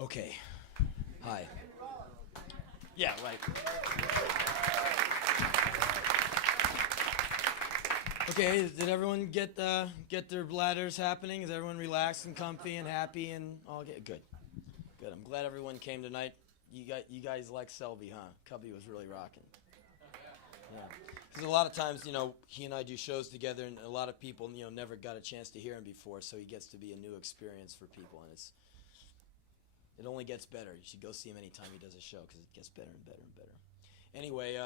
Okay. Hi. Yeah, right. Okay, did everyone get their bladders happening? Is everyone relaxed and comfy and happy and all good? Good. Good. I'm glad everyone came tonight. You guys like Selby, huh? Cubby was really rocking. Yeah. Because a lot of times, he and I do shows together, and a lot of people, never got a chance to hear him before, so he gets to be a new experience for people, and it only gets better. You should go see him anytime he does a show, because it gets better and better and better. Anyway,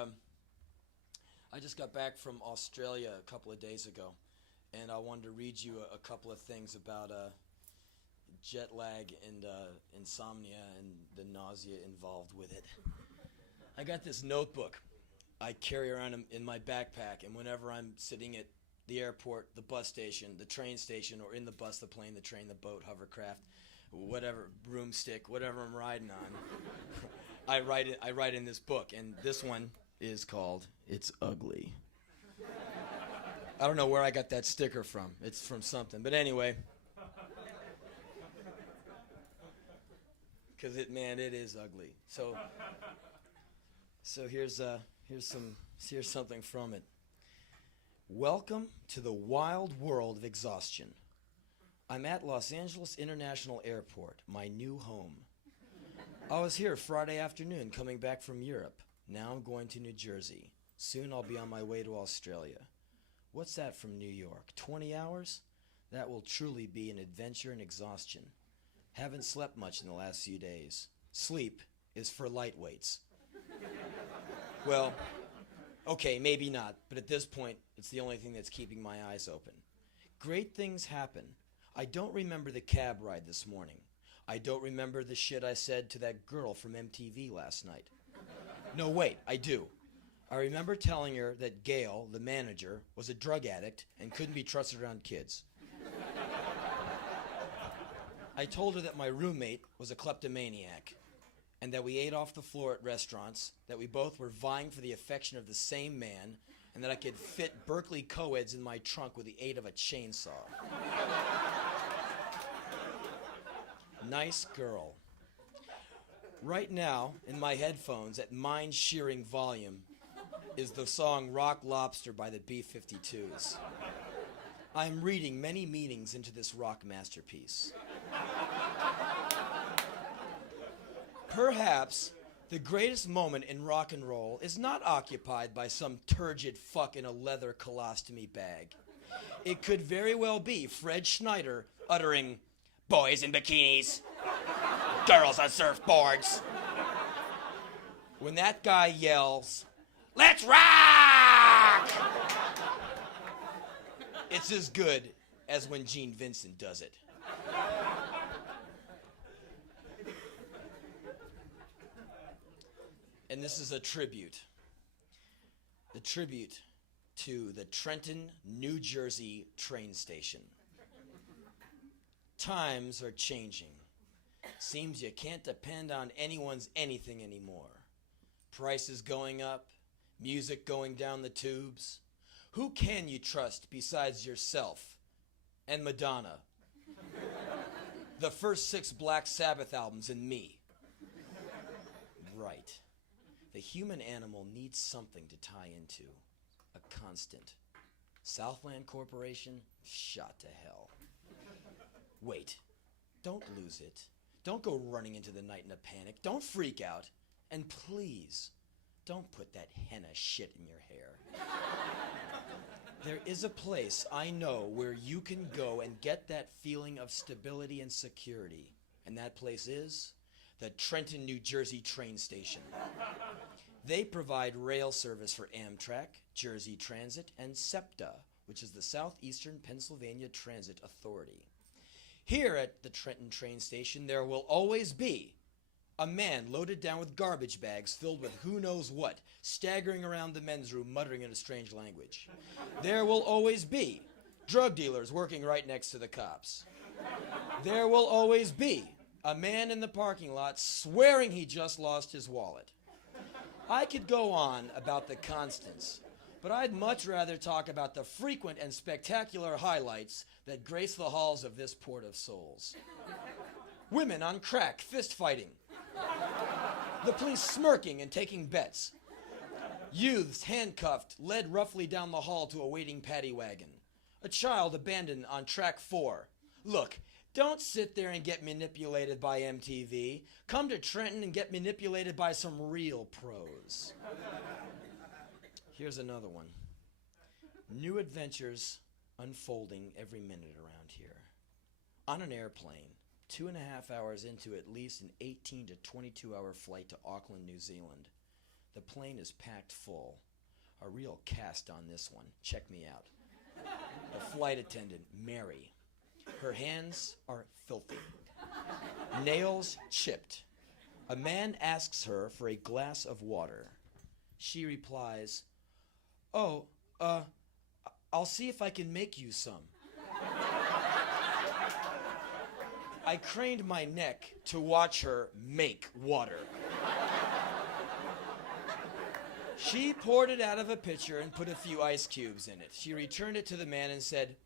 I just got back from Australia a couple of days ago, and I wanted to read you a couple of things about jet lag and insomnia and the nausea involved with it. I got this notebook I carry around in my backpack, and whenever I'm sitting at the airport, the bus station, the train station, or in the bus, the plane, the train, the boat, hovercraft, whatever, broomstick, whatever I'm riding on, I write in this book, and this one is called "It's Ugly." I don't know where I got that sticker from. It's from something, but anyway, because it is ugly. So here's something from it. Welcome to the wild world of exhaustion. I'm at Los Angeles International Airport, my new home. I was here Friday afternoon coming back from Europe. Now I'm going to New Jersey. Soon I'll be on my way to Australia. What's that from New York? 20 hours? That will truly be an adventure in exhaustion. Haven't slept much in the last few days. Sleep is for lightweights. Well, okay, maybe not, but at this point, it's the only thing that's keeping my eyes open. Great things happen. I don't remember the cab ride this morning. I don't remember the shit I said to that girl from MTV last night. No, wait, I do. I remember telling her that Gail, the manager, was a drug addict and couldn't be trusted around kids. I told her that my roommate was a kleptomaniac, and that we ate off the floor at restaurants, that we both were vying for the affection of the same man, and that I could fit Berkeley co-eds in my trunk with the aid of a chainsaw. Nice girl. Right now, in my headphones at mind-shearing volume, is the song Rock Lobster by the B-52s. I'm reading many meanings into this rock masterpiece. Perhaps the greatest moment in rock and roll is not occupied by some turgid fuck in a leather colostomy bag. It could very well be Fred Schneider uttering, "Boys in bikinis, girls on surfboards." When that guy yells, "Let's rock!" It's as good as when Gene Vincent does it. And this is a tribute to the Trenton, New Jersey train station. Times are changing. Seems you can't depend on anyone's anything anymore. Prices going up, music going down the tubes. Who can you trust besides yourself and Madonna? The first 6 Black Sabbath albums and me. Right. The human animal needs something to tie into. A constant. Southland Corporation? Shot to hell. Wait. Don't lose it. Don't go running into the night in a panic. Don't freak out. And please, don't put that henna shit in your hair. There is a place I know where you can go and get that feeling of stability and security. And that place is the Trenton, New Jersey train station. They provide rail service for Amtrak, Jersey Transit, and SEPTA, which is the Southeastern Pennsylvania Transit Authority. Here at the Trenton train station, there will always be a man loaded down with garbage bags filled with who knows what, staggering around the men's room muttering in a strange language. There will always be drug dealers working right next to the cops. There will always be a man in the parking lot swearing he just lost his wallet. I could go on about the constants, but I'd much rather talk about the frequent and spectacular highlights that grace the halls of this port of souls. Women on crack, fist fighting. The police smirking and taking bets. Youths handcuffed, led roughly down the hall to a waiting paddy wagon. A child abandoned on track 4. Look, don't sit there and get manipulated by MTV. Come to Trenton and get manipulated by some real pros. Here's another one. New adventures unfolding every minute around here. On an airplane, 2.5 hours into at least an 18 to 22-hour flight to Auckland, New Zealand. The plane is packed full. A real cast on this one. Check me out. The flight attendant, Mary. Her hands are filthy. Nails chipped. A man asks her for a glass of water. She replies, "Oh, I'll see if I can make you some." I craned my neck to watch her make water. She poured it out of a pitcher and put a few ice cubes in it. She returned it to the man and said,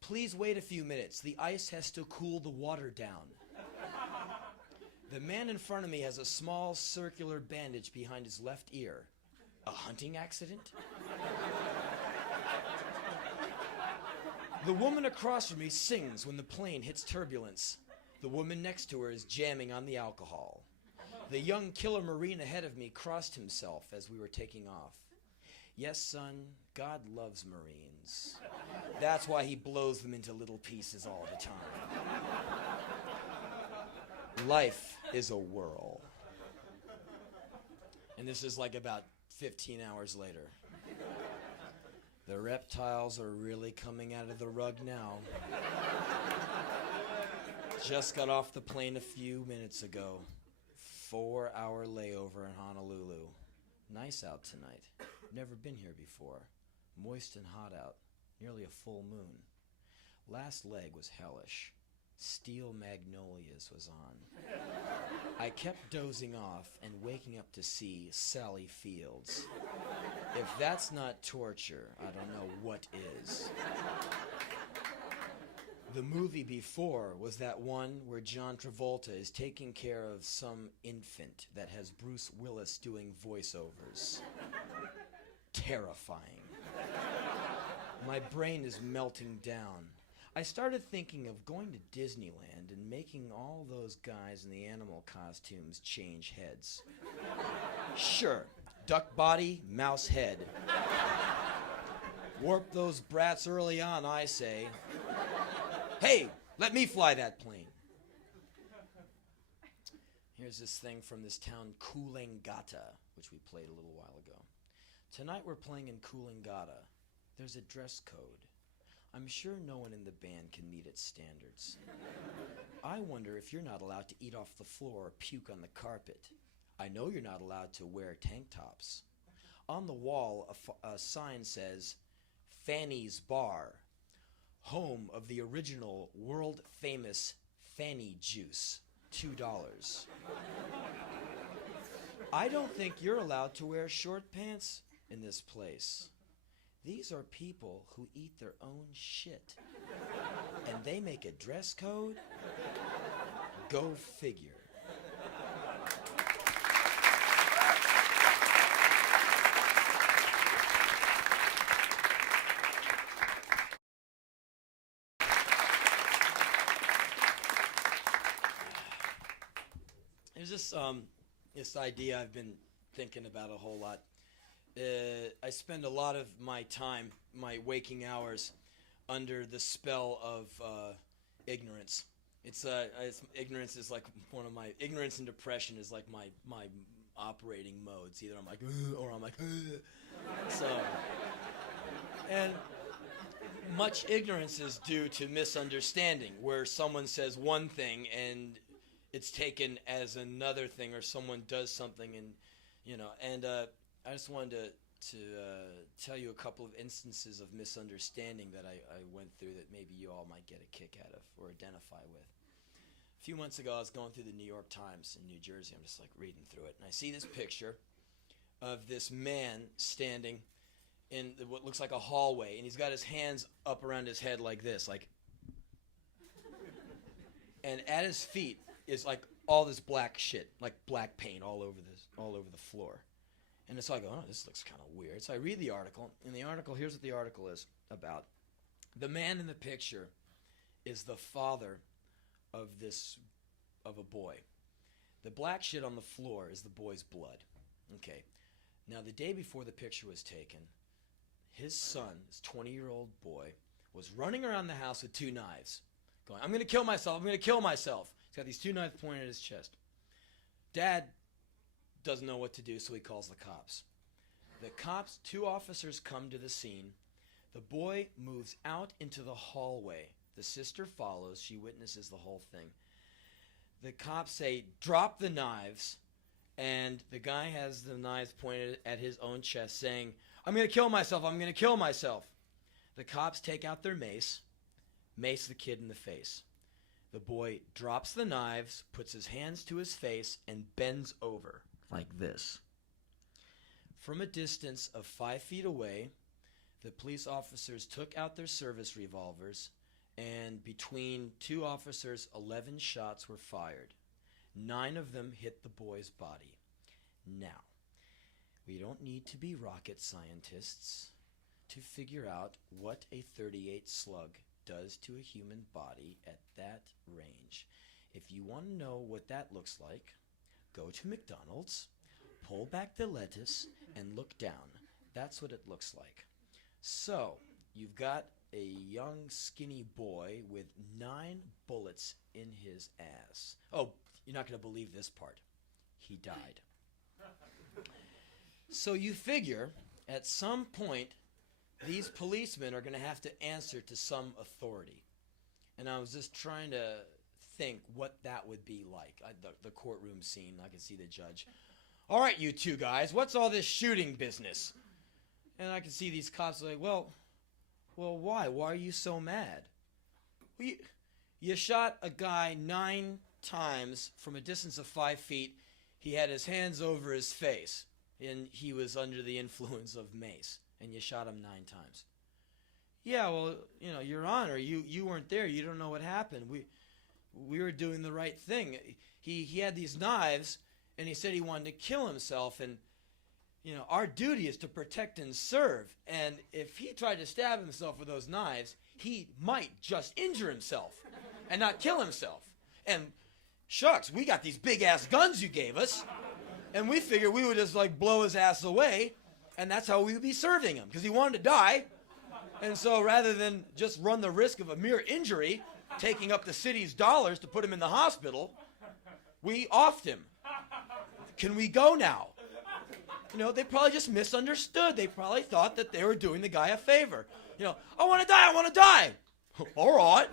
"Please wait a few minutes. The ice has to cool the water down." The man in front of me has a small circular bandage behind his left ear. A hunting accident? The woman across from me sings when the plane hits turbulence. The woman next to her is jamming on the alcohol. The young killer Marine ahead of me crossed himself as we were taking off. Yes, son, God loves Marines. That's why he blows them into little pieces all the time. Life is a whirl. And this is like about 15 hours later. The reptiles are really coming out of the rug now. Just got off the plane a few minutes ago. 4-hour layover in Honolulu. Nice out tonight. Never been here before. Moist and hot out. Nearly a full moon. Last leg was hellish. Steel Magnolias was on. I kept dozing off and waking up to see Sally Fields. If that's not torture, I don't know what is. The movie before was that one where John Travolta is taking care of some infant that has Bruce Willis doing voiceovers. Terrifying. My brain is melting down. I started thinking of going to Disneyland and making all those guys in the animal costumes change heads. Sure, duck body, mouse head. Warp those brats early on, I say. Hey, let me fly that plane. Here's this thing from this town, Coolangatta, which we played a little while ago. Tonight we're playing in Coolangatta. There's a dress code. I'm sure no one in the band can meet its standards. I wonder if you're not allowed to eat off the floor or puke on the carpet. I know you're not allowed to wear tank tops. On the wall, a sign says, Fanny's Bar, home of the original world-famous Fanny Juice, $2. I don't think you're allowed to wear short pants in this place. These are people who eat their own shit. And they make a dress code? Go figure. There's this idea I've been thinking about a whole lot. I spend a lot of my time, my waking hours, under the spell of ignorance. Ignorance is like one of my ignorance and depression is like my operating modes. Either I'm like or I'm like so. And much ignorance is due to misunderstanding, where someone says one thing and it's taken as another thing, or someone does something and I just wanted to tell you a couple of instances of misunderstanding that I went through that maybe you all might get a kick out of or identify with. A few months ago, I was going through the New York Times in New Jersey. I'm just like reading through it, and I see this picture of this man standing in what looks like a hallway, and he's got his hands up around his head like this, like, and at his feet is like all this black shit, like black paint all over the floor. And so I go, oh, this looks kind of weird. So I read the article, and the article, here's what the article is about. The man in the picture is the father of a boy. The black shit on the floor is the boy's blood. Okay. Now, the day before the picture was taken, his son, this 20-year-old boy, was running around the house with 2 knives, going, I'm going to kill myself, I'm going to kill myself. He's got these 2 knives pointed at his chest. Dad doesn't know what to do, so he calls the cops. The cops, 2 officers come to the scene. The boy moves out into the hallway. The sister follows. She witnesses the whole thing. The cops say, drop the knives. And the guy has the knives pointed at his own chest, saying, I'm going to kill myself, I'm going to kill myself. The cops take out their mace the kid in the face. The boy drops the knives, puts his hands to his face, and bends over like this. From a distance of 5 feet away, the police officers took out their service revolvers, and between 2 officers, 11 shots were fired. 9 of them hit the boy's body. Now, we don't need to be rocket scientists to figure out what a .38 slug does to a human body at that range. If you want to know what that looks like, go to McDonald's, pull back the lettuce, and look down. That's what it looks like. So, you've got a young, skinny boy with 9 bullets in his ass. Oh, you're not going to believe this part. He died. So you figure, at some point, these policemen are going to have to answer to some authority. And I was just trying to think what that would be like. The courtroom scene, I could see the judge. All right, you 2 guys, what's all this shooting business? And I can see these cops like, well, why? Why are you so mad? Well, you shot a guy 9 times from a distance of 5 feet. He had his hands over his face, and he was under the influence of mace, and you shot him 9 times. Yeah, well, Your Honor, you weren't there. You don't know what happened. We were doing the right thing. He had these knives, and he said he wanted to kill himself, and our duty is to protect and serve. And if he tried to stab himself with those knives, he might just injure himself and not kill himself. And shucks, we got these big-ass guns you gave us, and we figured we would just, blow his ass away, and that's how we would be serving him, because he wanted to die. And so rather than just run the risk of a mere injury, taking up the city's dollars to put him in the hospital, we offed him. Can we go now? They probably just misunderstood. They probably thought that they were doing the guy a favor. I want to die. All right.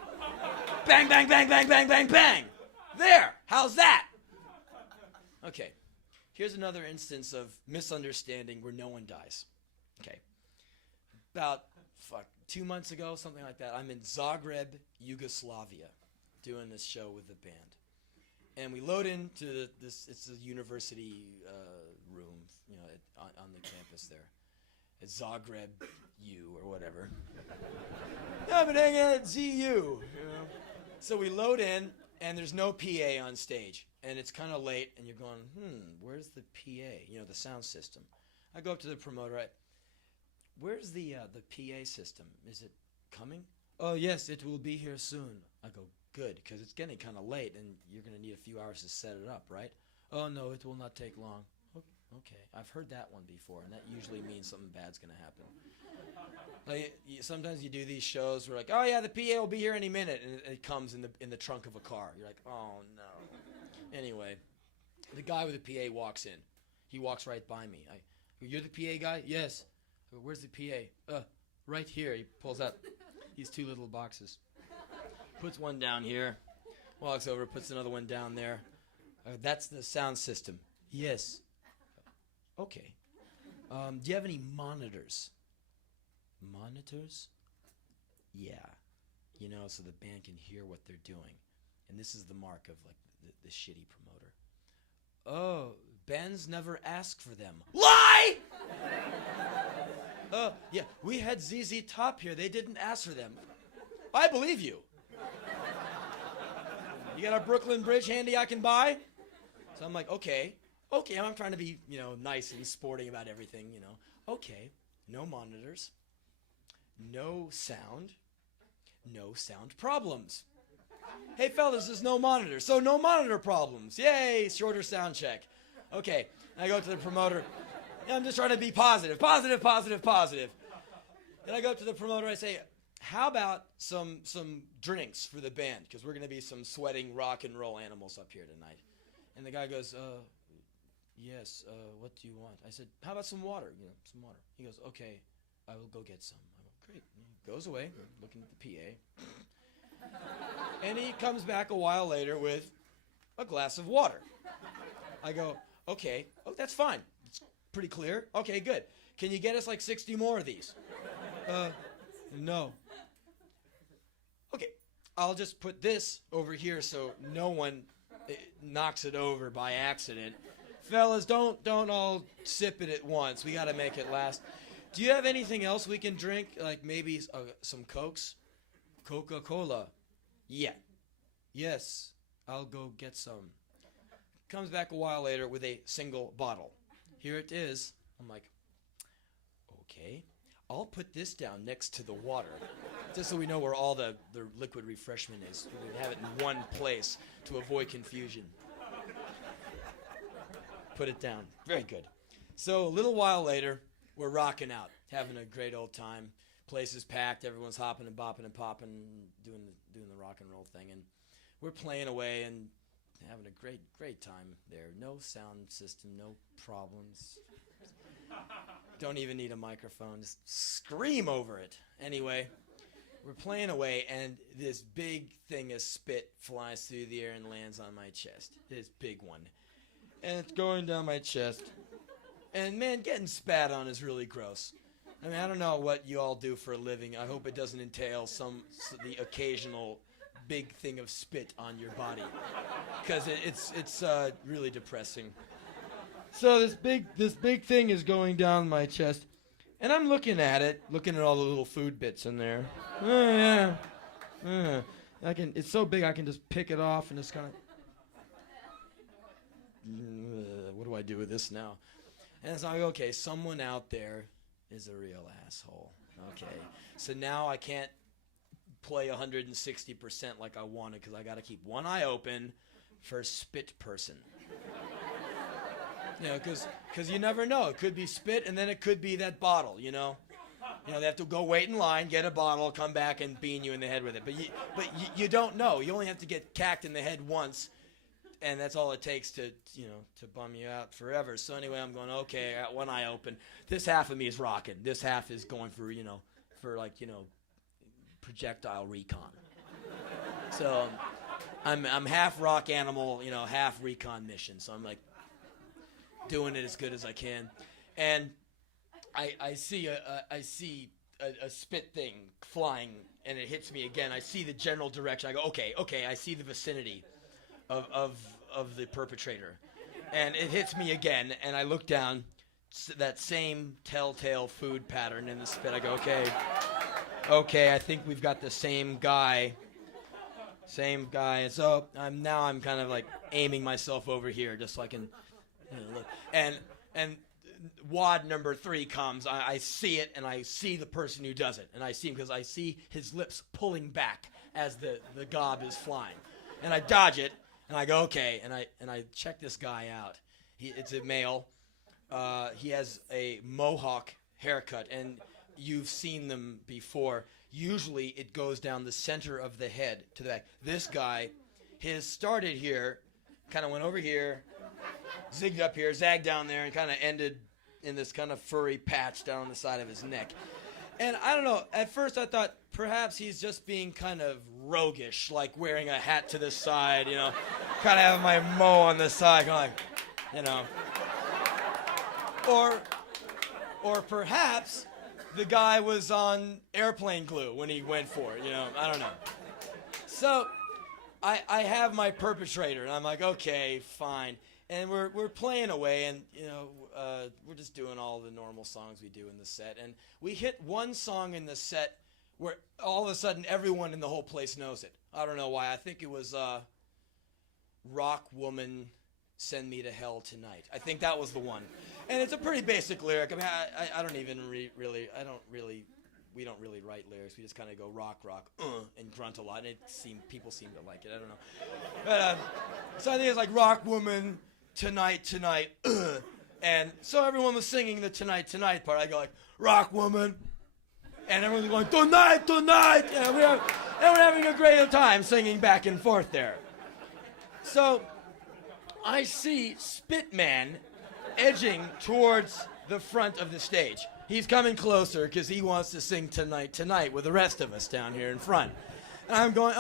Bang, bang, bang, bang, bang, bang, bang. There. How's that? Okay. Here's another instance of misunderstanding where no one dies. Okay. About 2 months ago, something like that, I'm in Zagreb, Yugoslavia, doing this show with the band. And we load into it's a university room, on the campus there. It's Zagreb U or whatever. I've been hanging out at ZU, So we load in, and there's no PA on stage. And it's kind of late, and you're going, where's the PA? The sound system. I go up to the promoter. Where's the PA system? Is it coming? Oh, yes, it will be here soon. I go, good, because it's getting kind of late, and you're going to need a few hours to set it up, right? Oh, no, it will not take long. Okay, I've heard that one before, and that usually means something bad's going to happen. Sometimes you do these shows where oh, yeah, the PA will be here any minute, and it comes in the trunk of a car. You're like, oh, no. Anyway, the guy with the PA walks in. He walks right by me. You're the PA guy? Yes. I go, where's the PA? Right here. He pulls out these 2 little boxes. Puts one down here. Walks over, puts another one down there. That's the sound system. Yes. Okay. Do you have any monitors? Monitors? Yeah. So the band can hear what they're doing. And this is the mark of the shitty promoter. Oh, bands never ask for them. Lie! Yeah, we had ZZ Top here. They didn't ask for them. I believe you. You got a Brooklyn Bridge handy I can buy? So I'm like, okay, I'm trying to be, nice and sporting about everything, Okay, no monitors, no sound problems. Hey, fellas, there's no monitor, so no monitor problems. Yay, shorter sound check. Okay, I go to the promoter. I'm just trying to be positive. And I go up to the promoter, I say, how about some drinks for the band? Because we're going to be some sweating rock and roll animals up here tonight. And the guy goes, yes, what do you want? I said, how about some water? Some water. He goes, okay, I will go get some. I go, great. He goes away, looking at the PA. And he comes back a while later with a glass of water. I go, okay, that's fine. It's pretty clear. Okay, good. Can you get us like 60 more of these? No. Okay, I'll just put this over here so no one knocks it over by accident. Fellas, don't all sip it at once. We got to make it last. Do you have anything else we can drink? Like maybe some Cokes? Coca-Cola. Yeah. Yes, I'll go get some. Comes back a while later with a single bottle. Here it is. I'm like, okay, I'll put this down next to the water, just so we know where all the liquid refreshment is. We can have it in one place to avoid confusion. Put it down. Very good. So a little while later, we're rocking out, having a great old time. Place is packed. Everyone's hopping and bopping and popping, doing the rock and roll thing, and we're playing away and having a great time there. No sound system, no problems. Don't even need a microphone. Just scream over it. Anyway, we're playing away, and this big thing of spit flies through the air and lands on my chest. This big one. And it's going down my chest. And, man, getting spat on is really gross. I mean, I don't know what you all do for a living. I hope it doesn't entail the occasional big thing of spit on your body, because it's really depressing. So this big thing is going down my chest, and I'm looking at all the little food bits in there. Oh, yeah. It's so big I can just pick it off and just kind of. What do I do with this now? And it's like, okay, someone out there is a real asshole. Okay, so now I can't play 160% like I wanted, because I got to keep one eye open for spit person. Because you never know. It could be spit, and then it could be that bottle, They have to go wait in line, get a bottle, come back, and bean you in the head with it. But you don't know. You only have to get cacked in the head once, and that's all it takes to bum you out forever. So anyway, I'm going, okay, I got one eye open. This half of me is rocking. This half is going for projectile recon. So I'm half rock animal, half recon mission. So I'm like doing it as good as I can, and I see a spit thing flying, and it hits me again. I see the general direction. I go, okay. I see the vicinity of the perpetrator, and it hits me again. And I look down, that same telltale food pattern in the spit. I go, okay, I think we've got the same guy. And so I'm kind of like aiming myself over here, just so I can look. And wad number 3 comes. I see it, and I see the person who does it, and I see him because I see his lips pulling back as the gob is flying, and I dodge it, and I go, okay, and I check this guy out. It's a male. He has a mohawk haircut, and you've seen them before. Usually it goes down the center of the head to the back. This guy, his started here, kind of went over here, zigged up here, zagged down there, and kind of ended in this kind of furry patch down on the side of his neck. And I don't know, at first I thought perhaps he's just being kind of roguish, like wearing a hat to the side, kind of having my mo on the side, kind of like, or perhaps the guy was on airplane glue when he went for it, I don't know. So I have my perpetrator, and I'm like, okay, fine. And we're playing away, and we're just doing all the normal songs we do in the set. And we hit one song in the set where all of a sudden everyone in the whole place knows it. I don't know why. I think it was rock woman, send me to hell tonight. I think that was the one. And it's a pretty basic lyric. I mean, I don't even we don't really write lyrics. We just kind of go rock, and grunt a lot. And people seem to like it. I don't know. But, so I think it's like rock woman, tonight, and so everyone was singing the tonight part. I go like, rock woman, and everyone's going, tonight, and we're having a great time singing back and forth there. So I see Spitman edging towards the front of the stage. He's coming closer because he wants to sing tonight with the rest of us down here in front. And I'm going,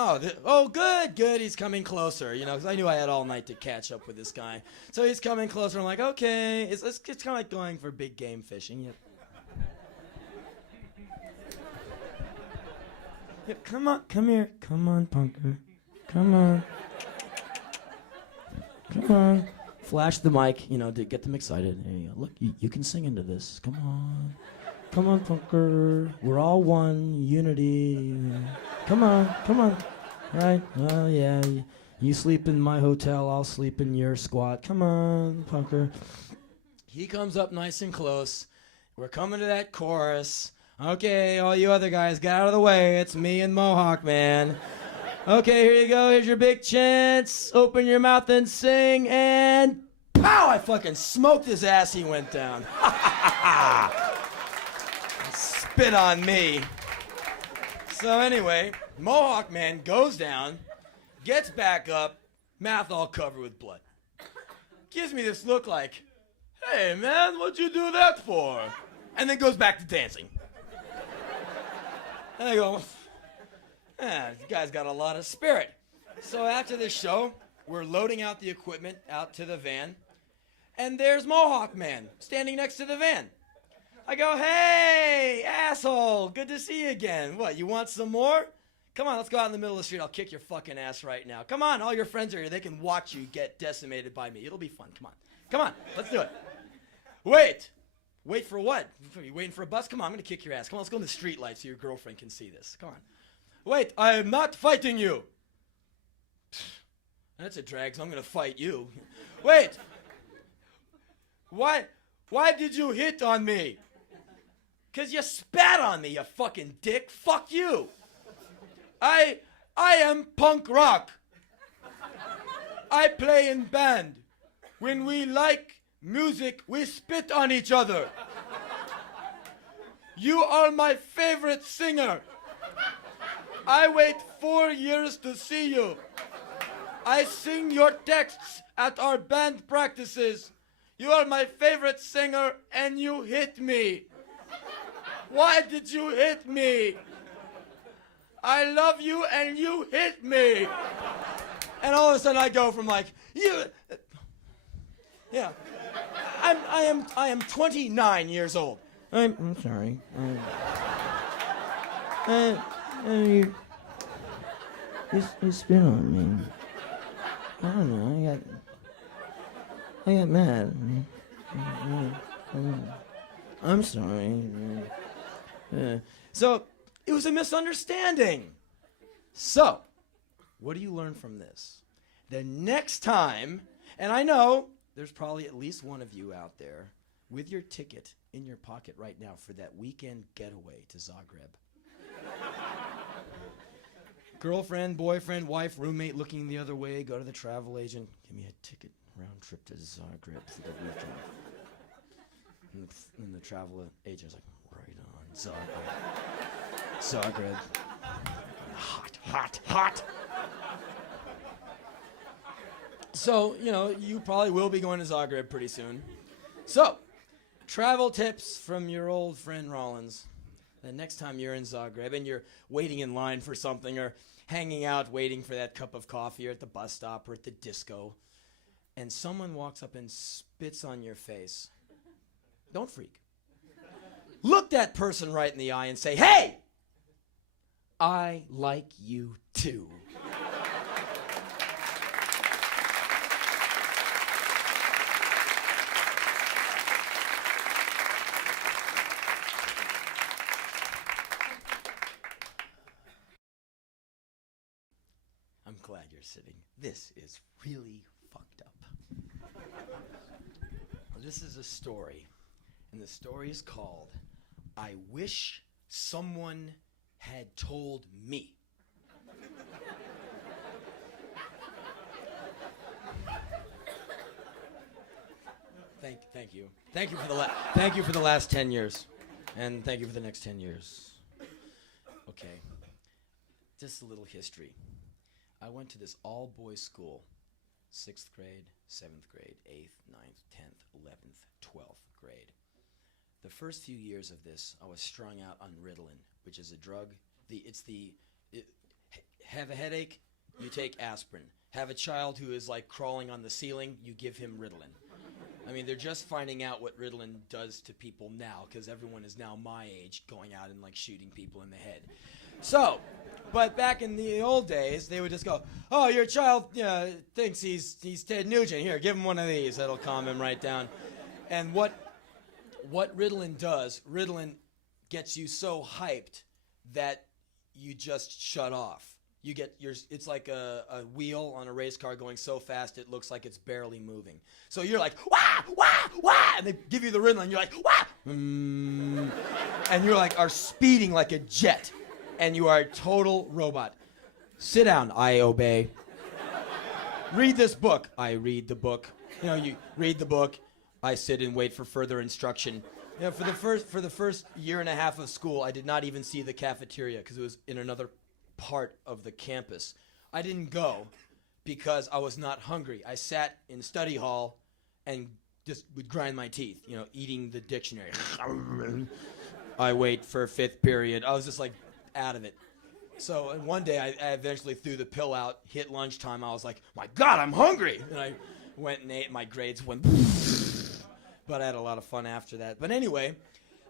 good, he's coming closer, because I knew I had all night to catch up with this guy. So he's coming closer. I'm like, okay, it's kind of like going for big game fishing. Yep, come here, come on, punker, come on. Flash the mic, to get them excited. There you go. Look, you can sing into this. Come on, punker. We're all one, unity. Come on. Right? Well, yeah. You sleep in my hotel, I'll sleep in your squat. Come on, punker. He comes up nice and close. We're coming to that chorus. Okay, all you other guys, get out of the way. It's me and Mohawk Man. Okay, here you go. Here's your big chance. Open your mouth and sing, and pow! I fucking smoked his ass. He went down. Spit on me. So anyway, Mohawk Man goes down, gets back up, mouth all covered with blood. Gives me this look like, hey man, what'd you do that for? And then goes back to dancing. And I go, this guy's got a lot of spirit. So after this show, we're loading out the equipment out to the van, and there's Mohawk Man standing next to the van. I go, hey, asshole, good to see you again. What, you want some more? Come on, let's go out in the middle of the street. I'll kick your fucking ass right now. Come on, all your friends are here. They can watch you get decimated by me. It'll be fun. Come on, let's do it. Wait for what? You waiting for a bus? Come on, I'm going to kick your ass. Come on, let's go in the street light so your girlfriend can see this. Come on. Wait, I am not fighting you. That's a drag, so I'm going to fight you. Wait. Why did you hit on me? Because you spat on me, you fucking dick. Fuck you. I am punk rock. I play in band. When we like music, we spit on each other. You are my favorite singer. I wait 4 years to see you. I sing your texts at our band practices. You are my favorite singer and you hit me. Why did you hit me? I love you and you hit me. And all of a sudden I go from like, yeah. I am 29 years old. I'm sorry. You spit on me. I don't know. I got mad. I'm sorry. So it was a misunderstanding. So, what do you learn from this? The next time, and I know there's probably at least one of you out there with your ticket in your pocket right now for that weekend getaway to Zagreb. Girlfriend, boyfriend, wife, roommate looking the other way, go to the travel agent, give me a ticket round trip to Zagreb for the weekend. And the travel agent's like, right on, Zagreb. Hot. So, you probably will be going to Zagreb pretty soon. So, travel tips from your old friend Rollins. The next time you're in Zagreb and you're waiting in line for something or hanging out waiting for that cup of coffee or at the bus stop or at the disco, and someone walks up and spits on your face, don't freak. Look that person right in the eye and say, hey, I like you too. I'm I'm glad you're sitting. This is really fucked up. This is a story, and the story is called I Wish Someone Had Told Me. Thank you. Thank you for the last 10 years. And thank you for the next 10 years. Okay. Just a little history. I went to this all-boys school, 6th grade, 7th grade, 8th, 9th, 10th, 11th, 12th grade. The first few years of this, I was strung out on Ritalin, which is a drug. Have a headache, you take aspirin. Have a child who is like crawling on the ceiling, you give him Ritalin. I mean, they're just finding out what Ritalin does to people now, because everyone is now my age going out and like shooting people in the head. So, but back in the old days, they would just go, oh, your child thinks he's Ted Nugent. Here, give him one of these. That'll calm him right down. And what Ritalin does, Ritalin gets you so hyped that you just shut off. It's like a wheel on a race car going so fast it looks like it's barely moving. So you're like, wah, wah, wah, and they give you the Ritalin, you're like, wah, and you're like, are speeding like a jet, and you are a total robot. Sit down, I obey. Read this book, I read the book. You read the book, I sit and wait for further instruction. For the first year and a half of school, I did not even see the cafeteria because it was in another part of the campus. I didn't go because I was not hungry. I sat in study hall and just would grind my teeth, eating the dictionary. I wait for 5th period. I was just like out of it. So and one day I eventually threw the pill out, hit lunchtime. I was like, my God, I'm hungry. And I went and ate. My grades went, but I had a lot of fun after that. But anyway,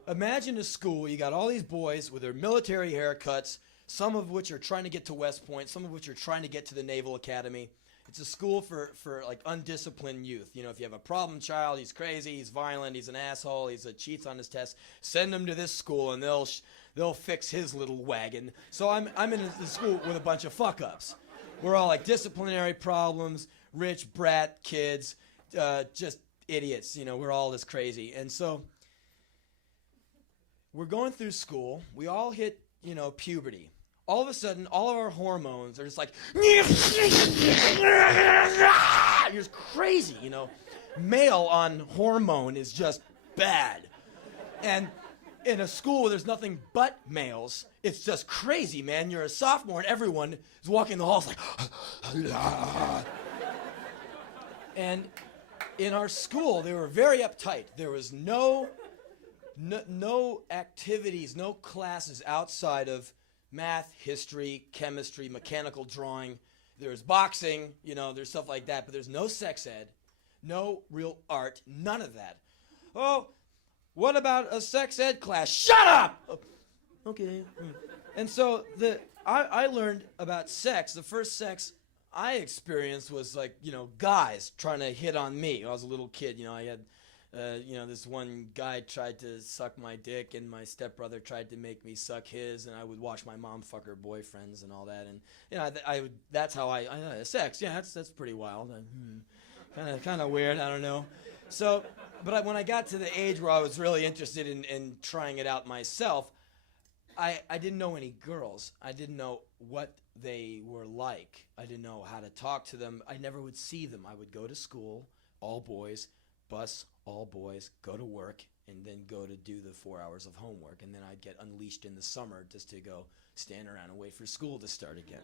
imagine a school. You got all these boys with their military haircuts, some of which are trying to get to West Point, some of which are trying to get to the Naval Academy. It's a school for like undisciplined youth. If you have a problem child, he's crazy, he's violent, he's an asshole, cheats on his tests, send him to this school and they'll fix his little wagon. So I'm in the school with a bunch of fuck-ups. We're all like disciplinary problems, rich brat kids, just idiots. We're all this crazy. And so we're going through school. We all hit, puberty. All of a sudden, all of our hormones are just like, you're just crazy, Male on hormone is just bad. And in a school where there's nothing but males, it's just crazy, man. You're a sophomore and everyone is walking the halls like, and in our school, they were very uptight. There was no activities, no classes outside of math, history, chemistry, mechanical drawing. There's boxing, there's stuff like that, but there's no sex ed, no real art, none of that. Oh, what about a sex ed class? Shut up! Oh, okay. And so I learned about sex. The first sex I experienced was like, guys trying to hit on me. I was a little kid, I had this one guy tried to suck my dick, and my stepbrother tried to make me suck his, and I would watch my mom fuck her boyfriends and all that, and that's how I sex. Yeah, that's pretty wild. Kind of weird. I don't know. So, but when I got to the age where I was really interested in trying it out myself, I didn't know any girls. I didn't know what they were like. I didn't know how to talk to them. I never would see them. I would go to school, all boys, bus, all boys, go to work, and then go to do the 4 hours of homework. And then I'd get unleashed in the summer just to go stand around and wait for school to start again.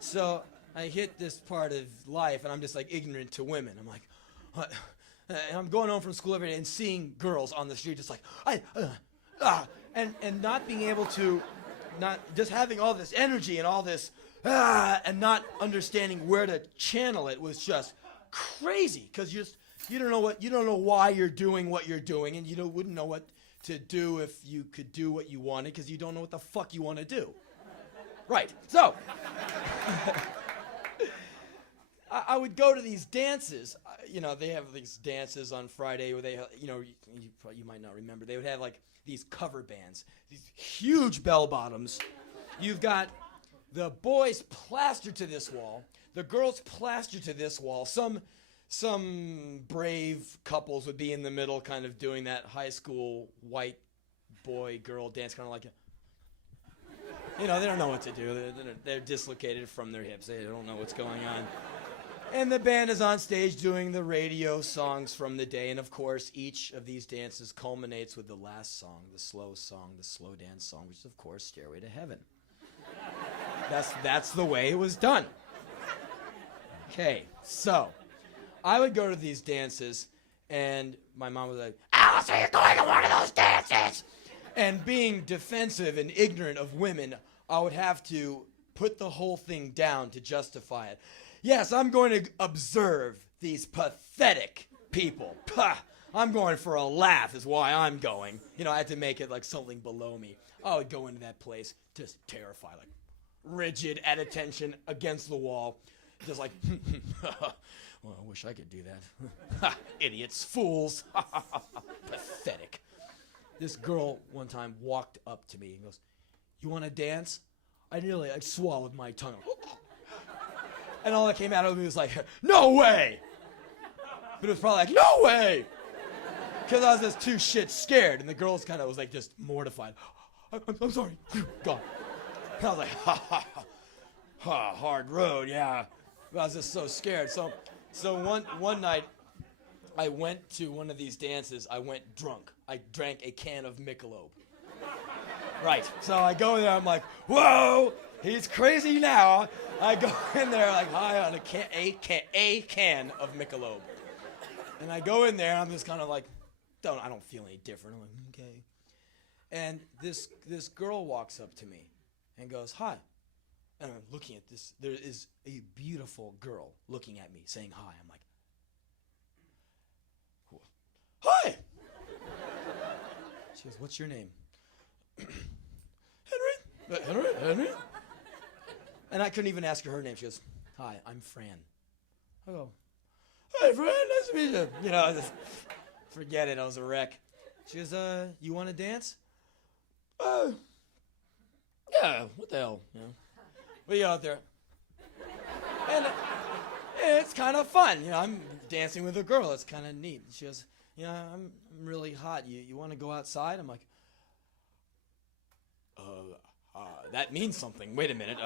So I hit this part of life, and I'm just like ignorant to women. I'm like, what? And I'm going home from school every day and seeing girls on the street just like, and not being able to, not just having all this energy and all this, and not understanding where to channel it was just crazy, because you don't know why you're doing what you're doing, and you wouldn't know what to do if you could do what you wanted, because you don't know what the fuck you want to do. Right. So I would go to these dances. They have these dances on Friday where they, you might not remember. They would have like these cover bands, these huge bell bottoms. You've got The boys plastered to this wall. The girls plastered to this wall. Some brave couples would be in the middle kind of doing that high school white boy-girl dance, kind of like, they don't know what to do. They're dislocated from their hips. They don't know what's going on. And the band is on stage doing the radio songs from the day. And, of course, each of these dances culminates with the last song, the slow dance song, which is, of course, Stairway to Heaven. That's the way it was done. Okay, so I would go to these dances, and my mom was like, "Oh, so you're going to one of those dances?" And being defensive and ignorant of women, I would have to put the whole thing down to justify it. Yes, I'm going to observe these pathetic people. I'm going for a laugh is why I'm going. I had to make it like something below me. I would go into that place just terrified, like rigid, at attention, against the wall. Just like, well, I wish I could do that. Idiots, fools. Pathetic. This girl one time walked up to me and goes, "You want to dance?" I swallowed my tongue. And all that came out of me was like, "No way!" But it was probably like, "No way!" Because I was just too shit scared. And the girls kind of was like just mortified. I'm sorry. Gone. And I was like, hard road, yeah. But I was just so scared. So one night, I went to one of these dances. I went drunk. I drank a can of Michelob. Right. So I go in there. I'm like, whoa, he's crazy now. I go in there like high on a can of Michelob. And I go in there. I'm just kind of like, I don't feel any different. I'm like, okay. And this girl walks up to me and goes, "Hi." And I'm looking at this. There is a beautiful girl looking at me saying hi. I'm like, "Hi." She goes, "What's your name?" Henry? And I couldn't even ask her name. She goes, "Hi, I'm Fran." I go, "Hey, Fran, nice to meet you." Just forget it. I was a wreck. She goes, "You want to dance?" Yeah, what the hell, We go out there. And it's kind of fun. I'm dancing with a girl. It's kind of neat. She goes, I'm really hot. You want to go outside? I'm like, that means something. Wait a minute.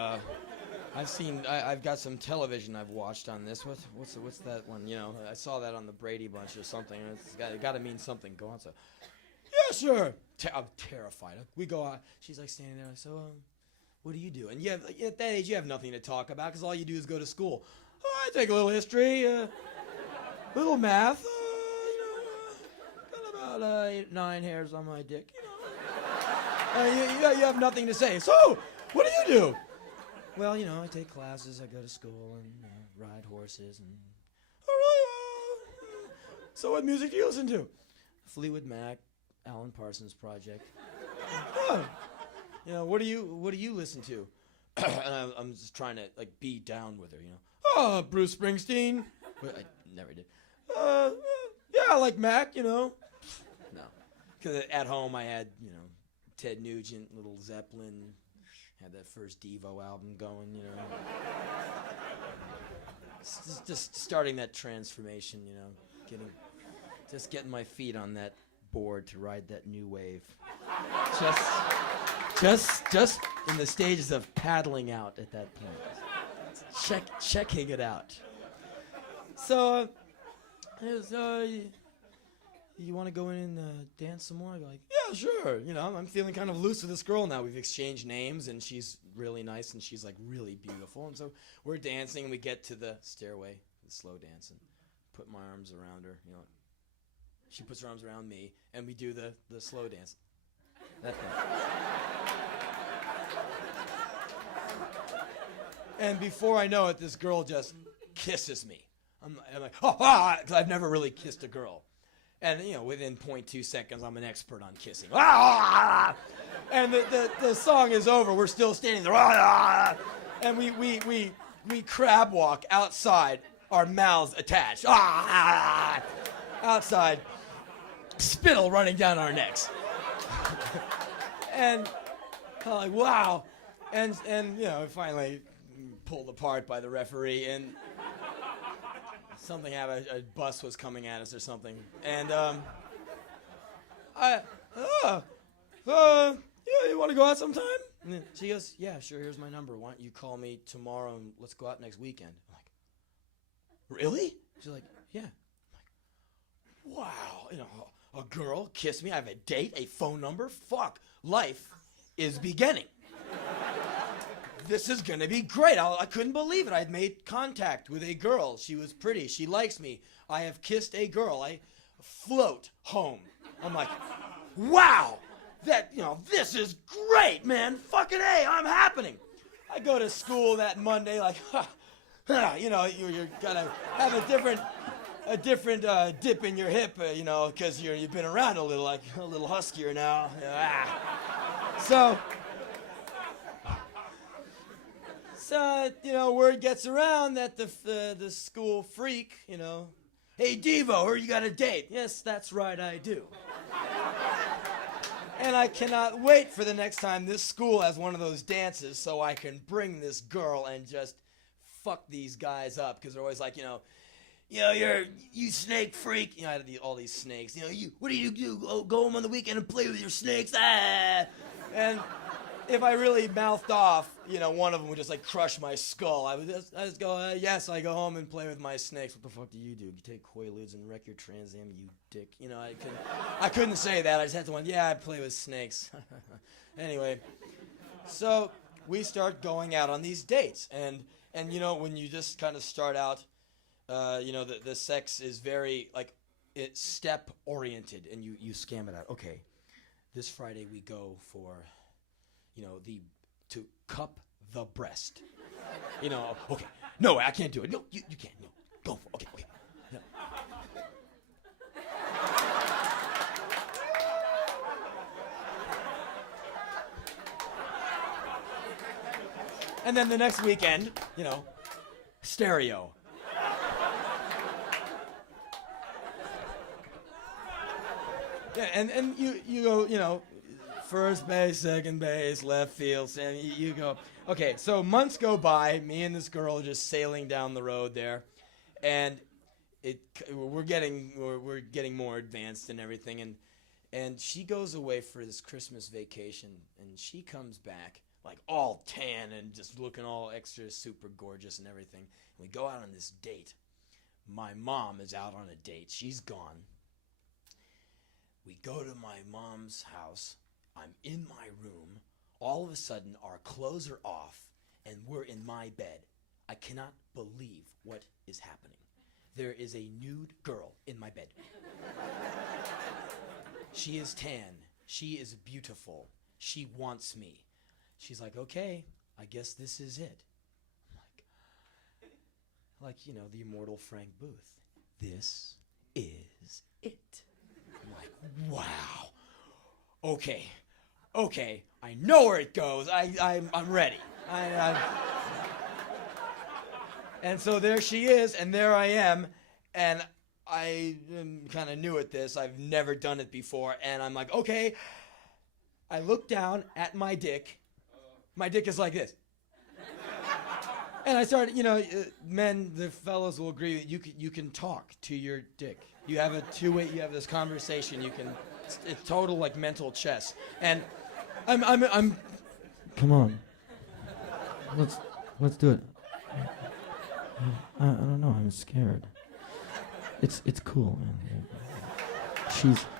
I've got some television I've watched on this. What's that one? I saw that on the Brady Bunch or something. It's got to mean something. Go outside. Yeah, sure. I'm terrified. We go out. She's like standing there. So, what do you do? And at that age, you have nothing to talk about because all you do is go to school. I take a little history, little math, got about 8, 9 hairs on my dick. You have nothing to say. So, what do you do? Well, I take classes. I go to school and ride horses. And so, what music do you listen to? Fleetwood Mac, Alan Parsons Project. What do you listen to? And I'm just trying to be down with her, Bruce Springsteen. I never did. Yeah, I like Mac, No, because at home I had Ted Nugent, Little Zeppelin, had that first Devo album going, Just starting that transformation, getting my feet on that board to ride that new wave. Just in the stages of paddling out at that point. Checking it out. So, you want to go in and dance some more? I go like, yeah, sure. I'm feeling kind of loose with this girl now. We've exchanged names, and she's really nice, and she's really beautiful. And so we're dancing, and we get to the stairway, the slow dance, and put my arms around her. She puts her arms around me, and we do the slow dance. That thing. And before I know it, this girl just kisses me. I'm like, because I've never really kissed a girl. And, within 0.2 seconds, I'm an expert on kissing. And the song is over. We're still standing there. And we crab walk outside, our mouths attached. Outside, spittle running down our necks. And I'm like, wow. And finally pulled apart by the referee, and something happened. A bus was coming at us or something, and you want to go out sometime? And then she goes, yeah, sure. Here's my number. Why don't you call me tomorrow and let's go out next weekend? I'm like, really? She's like, yeah. I'm like, wow. A girl kissed me. I have a date, a phone number. Fuck, life is beginning. This is gonna be great. I couldn't believe it. I'd made contact with a girl. She was pretty. She likes me. I have kissed a girl. I float home. I'm like, wow, this is great, man. Fucking A, I'm happening. I go to school that Monday like, you're gonna have a different dip in your hip, because you've been around a little huskier now. So, word gets around that the school freak, hey, Devo, heard you got a date. Yes, that's right, I do. And I cannot wait for the next time this school has one of those dances so I can bring this girl and just fuck these guys up, because they're always like, you snake freak. I had all these snakes. What do you do? Go home on the weekend and play with your snakes? Ah! And if I really mouthed off, one of them would just crush my skull. I just go, yes, I go home and play with my snakes. What the fuck do? You take Quaaludes and wreck your Trans Am, you dick. I couldn't say that. I just had to yeah, I play with snakes. Anyway, so we start going out on these dates, and when you just kind of start out, the sex is very it's step oriented, and you scam it out. Okay, this Friday we go for to cup the breast. Okay. No, I can't do it. No, you can't. No, go for it. Okay. No. And then the next weekend, stereo. Yeah, and you go, first base, second base, left field, and you go. Okay, so months go by. Me and this girl are just sailing down the road there, and we're getting more advanced and everything. And she goes away for this Christmas vacation, and she comes back all tan and just looking all extra super gorgeous and everything. And we go out on this date. My mom is out on a date. She's gone. We go to my mom's house. I'm in my room. All of a sudden, our clothes are off, and we're in my bed. I cannot believe what is happening. There is a nude girl in my bed. She is tan. She is beautiful. She wants me. She's like, okay, I guess this is it. I'm like, the Immortal Frank Booth. This is it. I'm like, wow. Okay, I know where it goes. I'm ready. And so there she is, and there I am, and I kind of new at this. I've never done it before, and I'm like, okay. I look down at my dick. My dick is like this. And I started, men, the fellows will agree, you can talk to your dick. You have a two-way, you have this conversation, it's total mental chess. And I'm come on. Let's do it. I don't know, I'm scared. It's cool, man.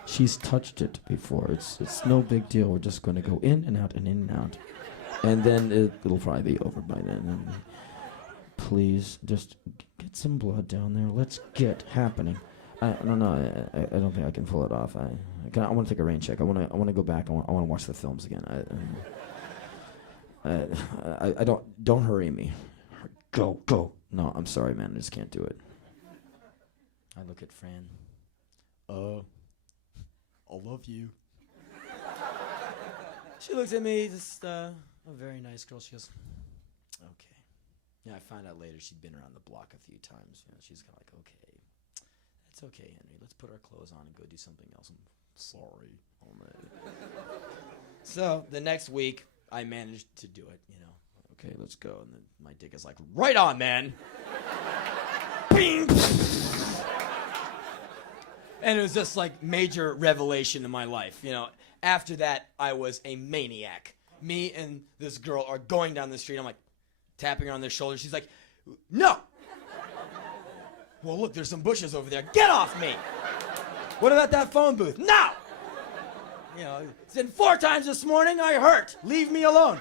She's touched it before. It's no big deal. We're just going to go in and out and in and out. And then it'll probably be over by then. And please, just get some blood down there. Let's get happening. I don't know. I don't think I can pull it off. I want to take a rain check. I want to go back. I want to watch the films again. I don't hurry me. Go. No, I'm sorry, man. I just can't do it. I look at Fran. I love you. She looks at me, just a very nice girl. She goes, okay. Yeah, I found out later she'd been around the block a few times. She's kind of like, okay, that's okay, Henry. Let's put our clothes on and go do something else. I'm sorry. So the next week, I managed to do it. okay, let's go. And then my dick is like, right on, man. Bing. And it was just like major revelation in my life. You know, after that, I was a maniac. Me and this girl are going down the street. I'm like tapping her on the shoulder. She's like, no. Well, look, there's some bushes over there. Get off me. What about that phone booth? No. You know, it's been 4 times this morning. I hurt. Leave me alone.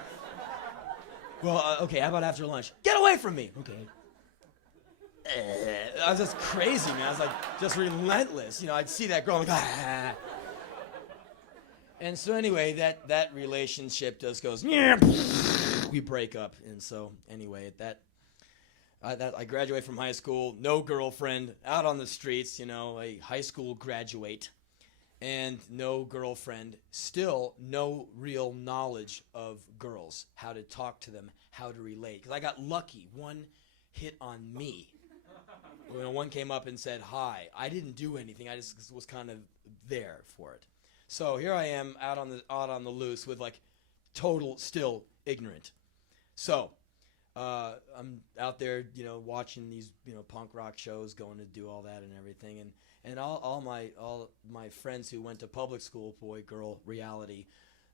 Well, okay, how about after lunch? Get away from me. Okay. I was just crazy, man. I was like, just relentless. You know, I'd see that girl, I'm like, ah. And so anyway, that relationship just goes, we break up. And so anyway, I graduate from high school, no girlfriend, out on the streets, you know, a high school graduate, and no girlfriend, still no real knowledge of girls, how to talk to them, how to relate. Because I got lucky. One hit on me. You know, one came up and said hi. I didn't do anything. I just was kind of there for it. So here I am out on the loose with like total still ignorant. So I'm out there, you know, watching these, you know, punk rock shows, going to do all that and everything, and all my friends who went to public school, boy, girl, reality,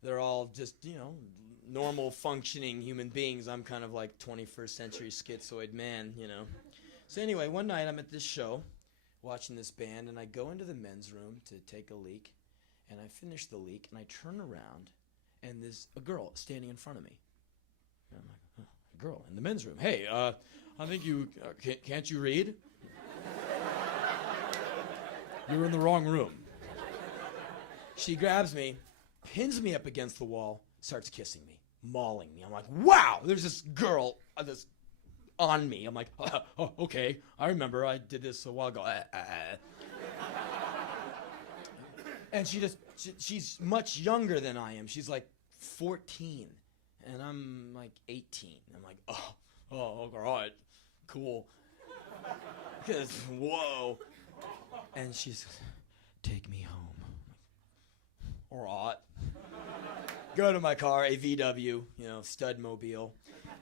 they're all just, you know, normal functioning human beings. I'm kind of like 21st century schizoid man, you know. So anyway, one night I'm at this show, watching this band, and I go into the men's room to take a leak, and I finish the leak, and I turn around, and there's a girl standing in front of me. And I'm like, oh, a girl in the men's room. Hey, I think you, can't you read? You're in the wrong room. She grabs me, pins me up against the wall, starts kissing me, mauling me. I'm like, wow, there's this girl, this on me. I'm like, oh, okay, I remember I did this a while ago. And she's much younger than I am. She's like 14, and I'm like 18. I'm like, oh, all right, cool. Because, whoa. And she's, take me home. All right. Go to my car, a VW, you know, stud mobile.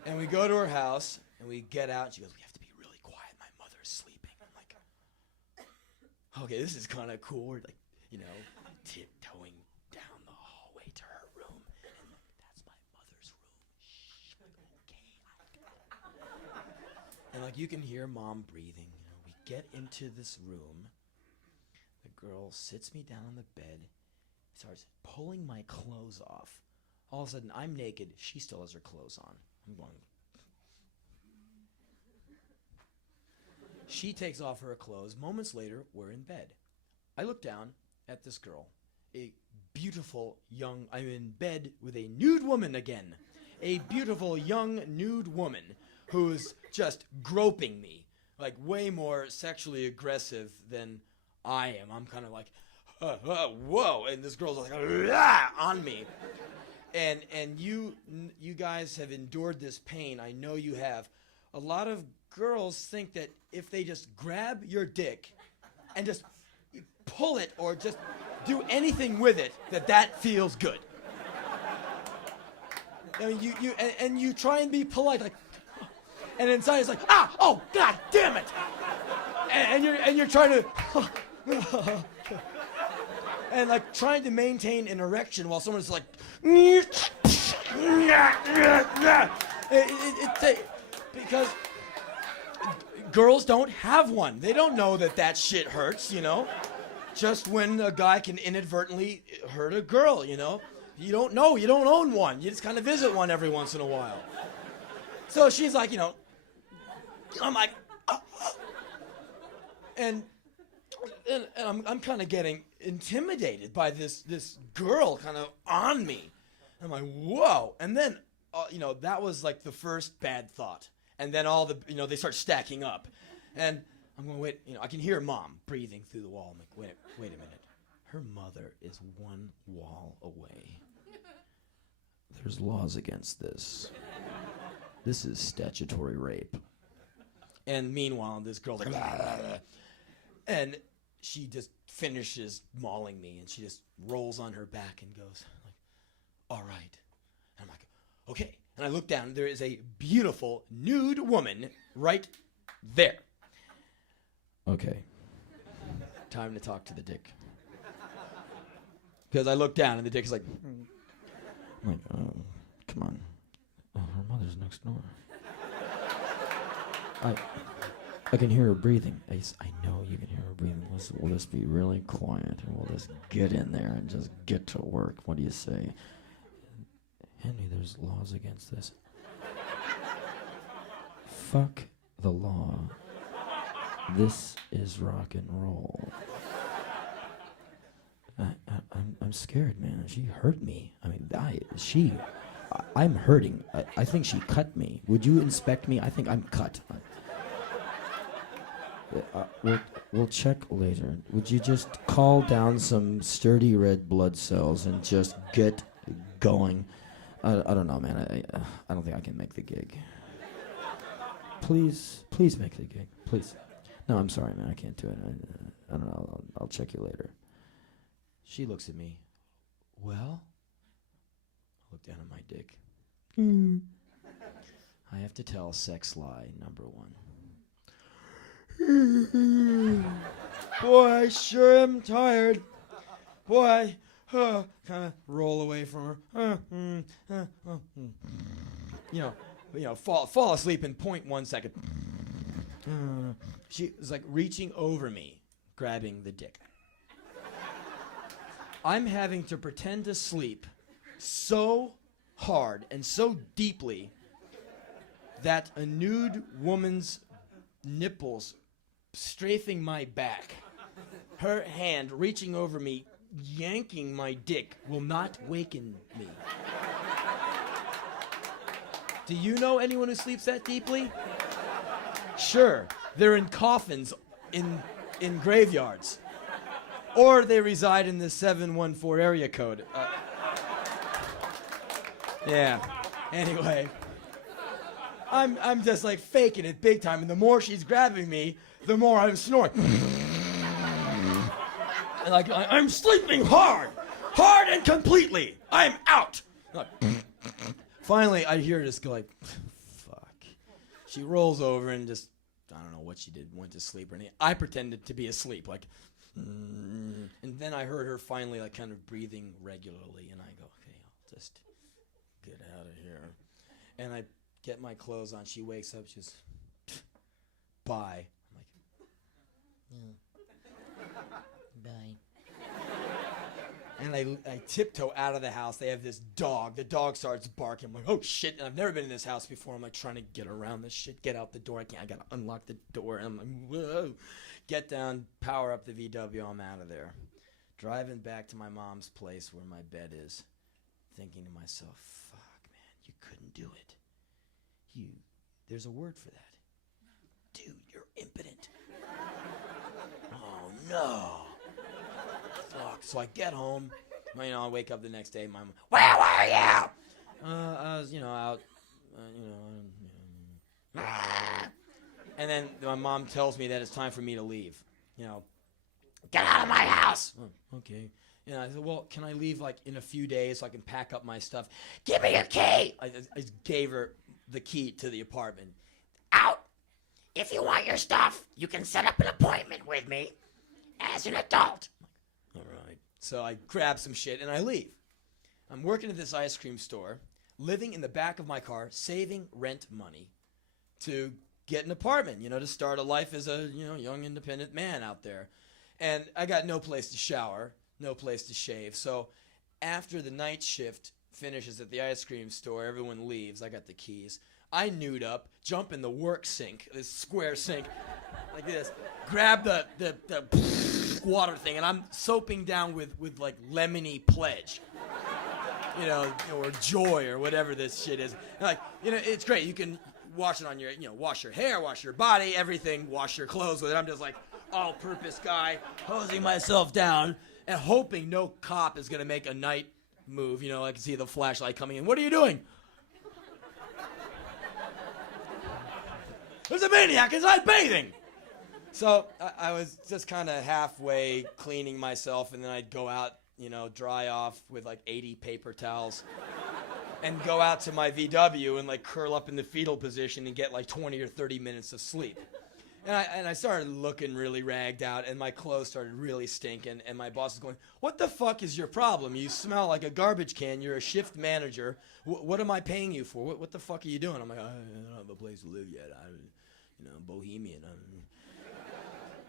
And we go to her house, and we get out, and she goes, we have to be really quiet. My mother's sleeping. I'm like, okay, this is kind of cool. We're like, you know, tiptoeing down the hallway to her room. And that's my mother's room. Shh, okay. And like, you can hear mom breathing. You know, we get into this room. The girl sits me down on the bed, starts pulling my clothes off. All of a sudden, I'm naked. She still has her clothes on. I'm going. She takes off her clothes. Moments later, we're in bed. I look down at this girl, a beautiful young, I'm in bed with a nude woman again. A beautiful young nude woman who's just groping me, like way more sexually aggressive than I am. I'm kind of like, whoa, and this girl's like, on me. And you guys have endured this pain. I know you have. A lot of girls think that if they just grab your dick and just pull it or just do anything with it, that feels good. I mean, you try and be polite, like, and inside it's like, oh, god damn it, and you're trying to, and like trying to maintain an erection while someone's like, because girls don't have one. They don't know that shit hurts, you know. Just when a guy can inadvertently hurt a girl, you know. You don't know. You don't own one. You just kind of visit one every once in a while. So she's like, you know, I'm like, and I'm kind of getting intimidated by this girl kind of on me. I'm like, whoa. And then, you know, that was like the first bad thought. And then all the, you know, they start stacking up. And I'm going, wait, you know, I can hear mom breathing through the wall. I'm like, wait a minute. Her mother is one wall away. There's laws against this. This is statutory rape. And meanwhile, this girl's like, blah, blah, blah. And she just finishes mauling me, and she just rolls on her back and goes, like, all right. And I'm like, okay. And I look down, there is a beautiful nude woman right there. Okay. Time to talk to the dick. Because I look down and the dick is like, I'm like, oh, come on. Oh, her mother's next door. I can hear her breathing. I know you can hear her breathing. We'll just be really quiet and we'll just get in there and just get to work. What do you say? Henry, there's laws against this. Fuck the law. This is rock and roll. I'm scared, man. She hurt me. I mean, I'm hurting. I think she cut me. Would you inspect me? I think I'm cut. We'll check later. Would you just call down some sturdy red blood cells and just get going? I don't know, man. I don't think I can make the gig. Please make the gig. Please. No, I'm sorry, man. I can't do it. I don't know. I'll check you later. She looks at me. Well? I look down at my dick. I have to tell sex lie number 1. Boy, I sure am tired. Boy, kind of roll away from her. You know, fall asleep in 0.1 second. She was like reaching over me, grabbing the dick. I'm having to pretend to sleep so hard and so deeply that a nude woman's nipples strafing my back, her hand reaching over me, yanking my dick, will not waken me. Do you know anyone who sleeps that deeply? Sure, they're in coffins in graveyards. Or they reside in the 714 area code. Yeah. Anyway, I'm just like faking it big time, and the more she's grabbing me, the more I'm snoring. And like I'm sleeping hard and completely. I'm out. Finally, I hear this go like, fuck. She rolls over and just, I don't know what she did, went to sleep or anything. I pretended to be asleep, like. And then I heard her finally like kind of breathing regularly, and I go, okay, I'll just get out of here. And I get my clothes on. She wakes up, she's bye. I'm like, bye. And I tiptoe out of the house. They have this dog. The dog starts barking. I'm like, oh shit. And I've never been in this house before. I'm like trying to get around this shit, get out the door. I gotta unlock the door. And I'm like, whoa. Get down, power up the VW, I'm out of there. Driving back to my mom's place where my bed is, thinking to myself, fuck, man, you couldn't do it. There's a word for that. Dude, you're impotent. Oh, no. Fuck. So I get home, I wake up the next day, my mom, where were you? I was, out, And then my mom tells me that it's time for me to leave. Get out of my house. Oh, okay. And I said, well, can I leave like in a few days so I can pack up my stuff? Give me your key. I gave her the key to the apartment. Out. If you want your stuff, you can set up an appointment with me as an adult. All right. So I grab some shit and I leave. I'm working at this ice cream store, living in the back of my car, saving rent money to get an apartment, to start a life as a, young independent man out there. And I got no place to shower, no place to shave. So after the night shift finishes at the ice cream store, everyone leaves. I got the keys. I nude up, jump in the work sink, this square sink, like this, grab the water thing, and I'm soaping down with like lemony pledge. Or joy or whatever this shit is. Like, it's great. You can wash it on your, wash your hair, wash your body, everything, wash your clothes with it. I'm just like all-purpose guy, hosing myself down and hoping no cop is going to make a night move. I can see the flashlight coming in. What are you doing? There's a maniac inside bathing. So I was just kind of halfway cleaning myself, and then I'd go out, dry off with like 80 paper towels. and go out to my VW and like curl up in the fetal position and get like 20 or 30 minutes of sleep. And I started looking really ragged out, and my clothes started really stinking, and my boss was going, "What the fuck is your problem? You smell like a garbage can. You're a shift manager. What am I paying you for? What the fuck are you doing?" I'm like, "I don't have a place to live yet. I'm bohemian."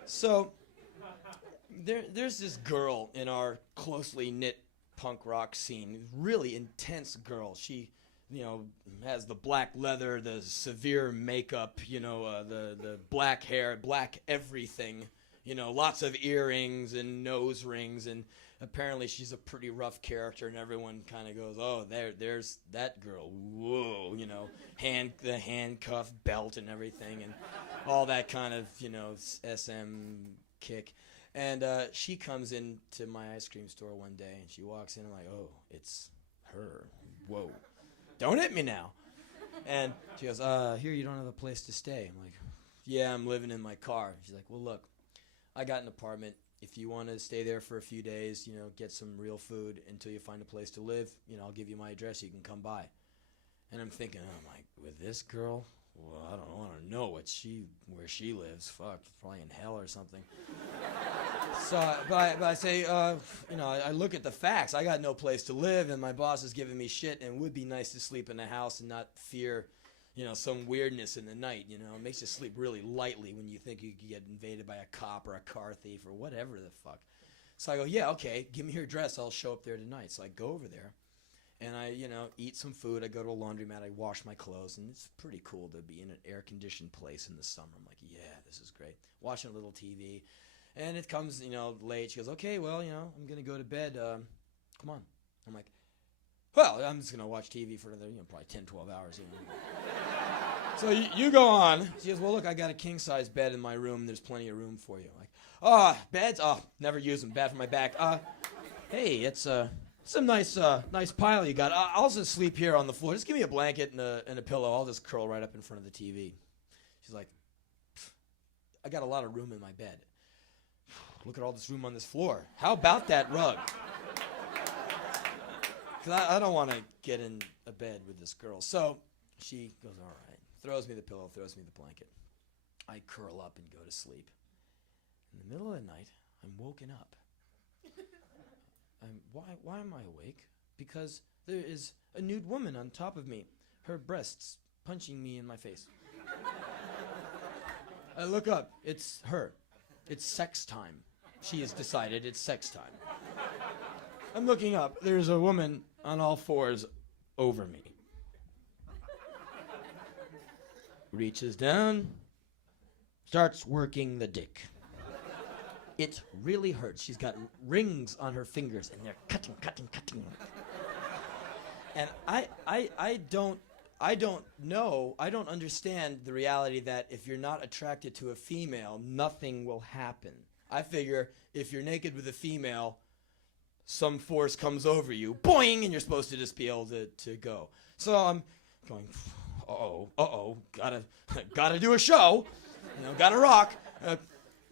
So there's this girl in our closely knit punk rock scene, really intense girl. She has the black leather, the severe makeup, the black hair, black everything, lots of earrings and nose rings, and apparently she's a pretty rough character, and everyone kind of goes, "Oh, there's that girl, whoa," the handcuff belt and everything, and all that kind of, SM kick. And she comes into my ice cream store one day, and she walks in, and I'm like, "Oh, it's her, whoa. Don't hit me now." And she goes, "Here, you don't have a place to stay." I'm like, "Yeah, I'm living in my car." She's like, "Well, look, I got an apartment. If you want to stay there for a few days, get some real food until you find a place to live, I'll give you my address. You can come by." And I'm thinking, oh my, with this girl? Well, I don't want to know where she lives. Fuck, probably in hell or something. So, but I say, I look at the facts. I got no place to live, and my boss is giving me shit, and it would be nice to sleep in a house and not fear, some weirdness in the night. It makes you sleep really lightly when you think you could get invaded by a cop or a car thief or whatever the fuck. So I go, "Yeah, okay, give me your address. I'll show up there tonight." So I go over there, and I, eat some food. I go to a laundromat. I wash my clothes, and it's pretty cool to be in an air-conditioned place in the summer. I'm like, "Yeah, this is great." Watching a little TV. And it comes, late. She goes, "Okay, well, I'm going to go to bed. Come on." I'm like, "Well, I'm just going to watch TV for another, probably 10, 12 hours. So you go on." She goes, "Well, look, I got a king-size bed in my room. There's plenty of room for you." I'm like, beds? Oh, never use them. Bad for my back. Hey, it's some nice pile you got. I'll just sleep here on the floor. Just give me a blanket and a pillow. I'll just curl right up in front of the TV. She's like, "I got a lot of room in my bed. Look at all this room on this floor. How about that rug?" Because I don't want to get in a bed with this girl. So she goes, "All right." Throws me the pillow, throws me the blanket. I curl up and go to sleep. In the middle of the night, I'm woken up. Why am I awake? Because there is a nude woman on top of me, her breasts punching me in my face. I look up. It's her. It's sex time. She has decided it's sex time. I'm looking up. There's a woman on all fours over me. Reaches down, starts working the dick. It really hurts. She's got rings on her fingers, and they're cutting. And I don't know. I don't understand the reality that if you're not attracted to a female, nothing will happen. I figure if you're naked with a female, some force comes over you, boing, and you're supposed to just be able to go. So I'm going, gotta do a show, gotta rock.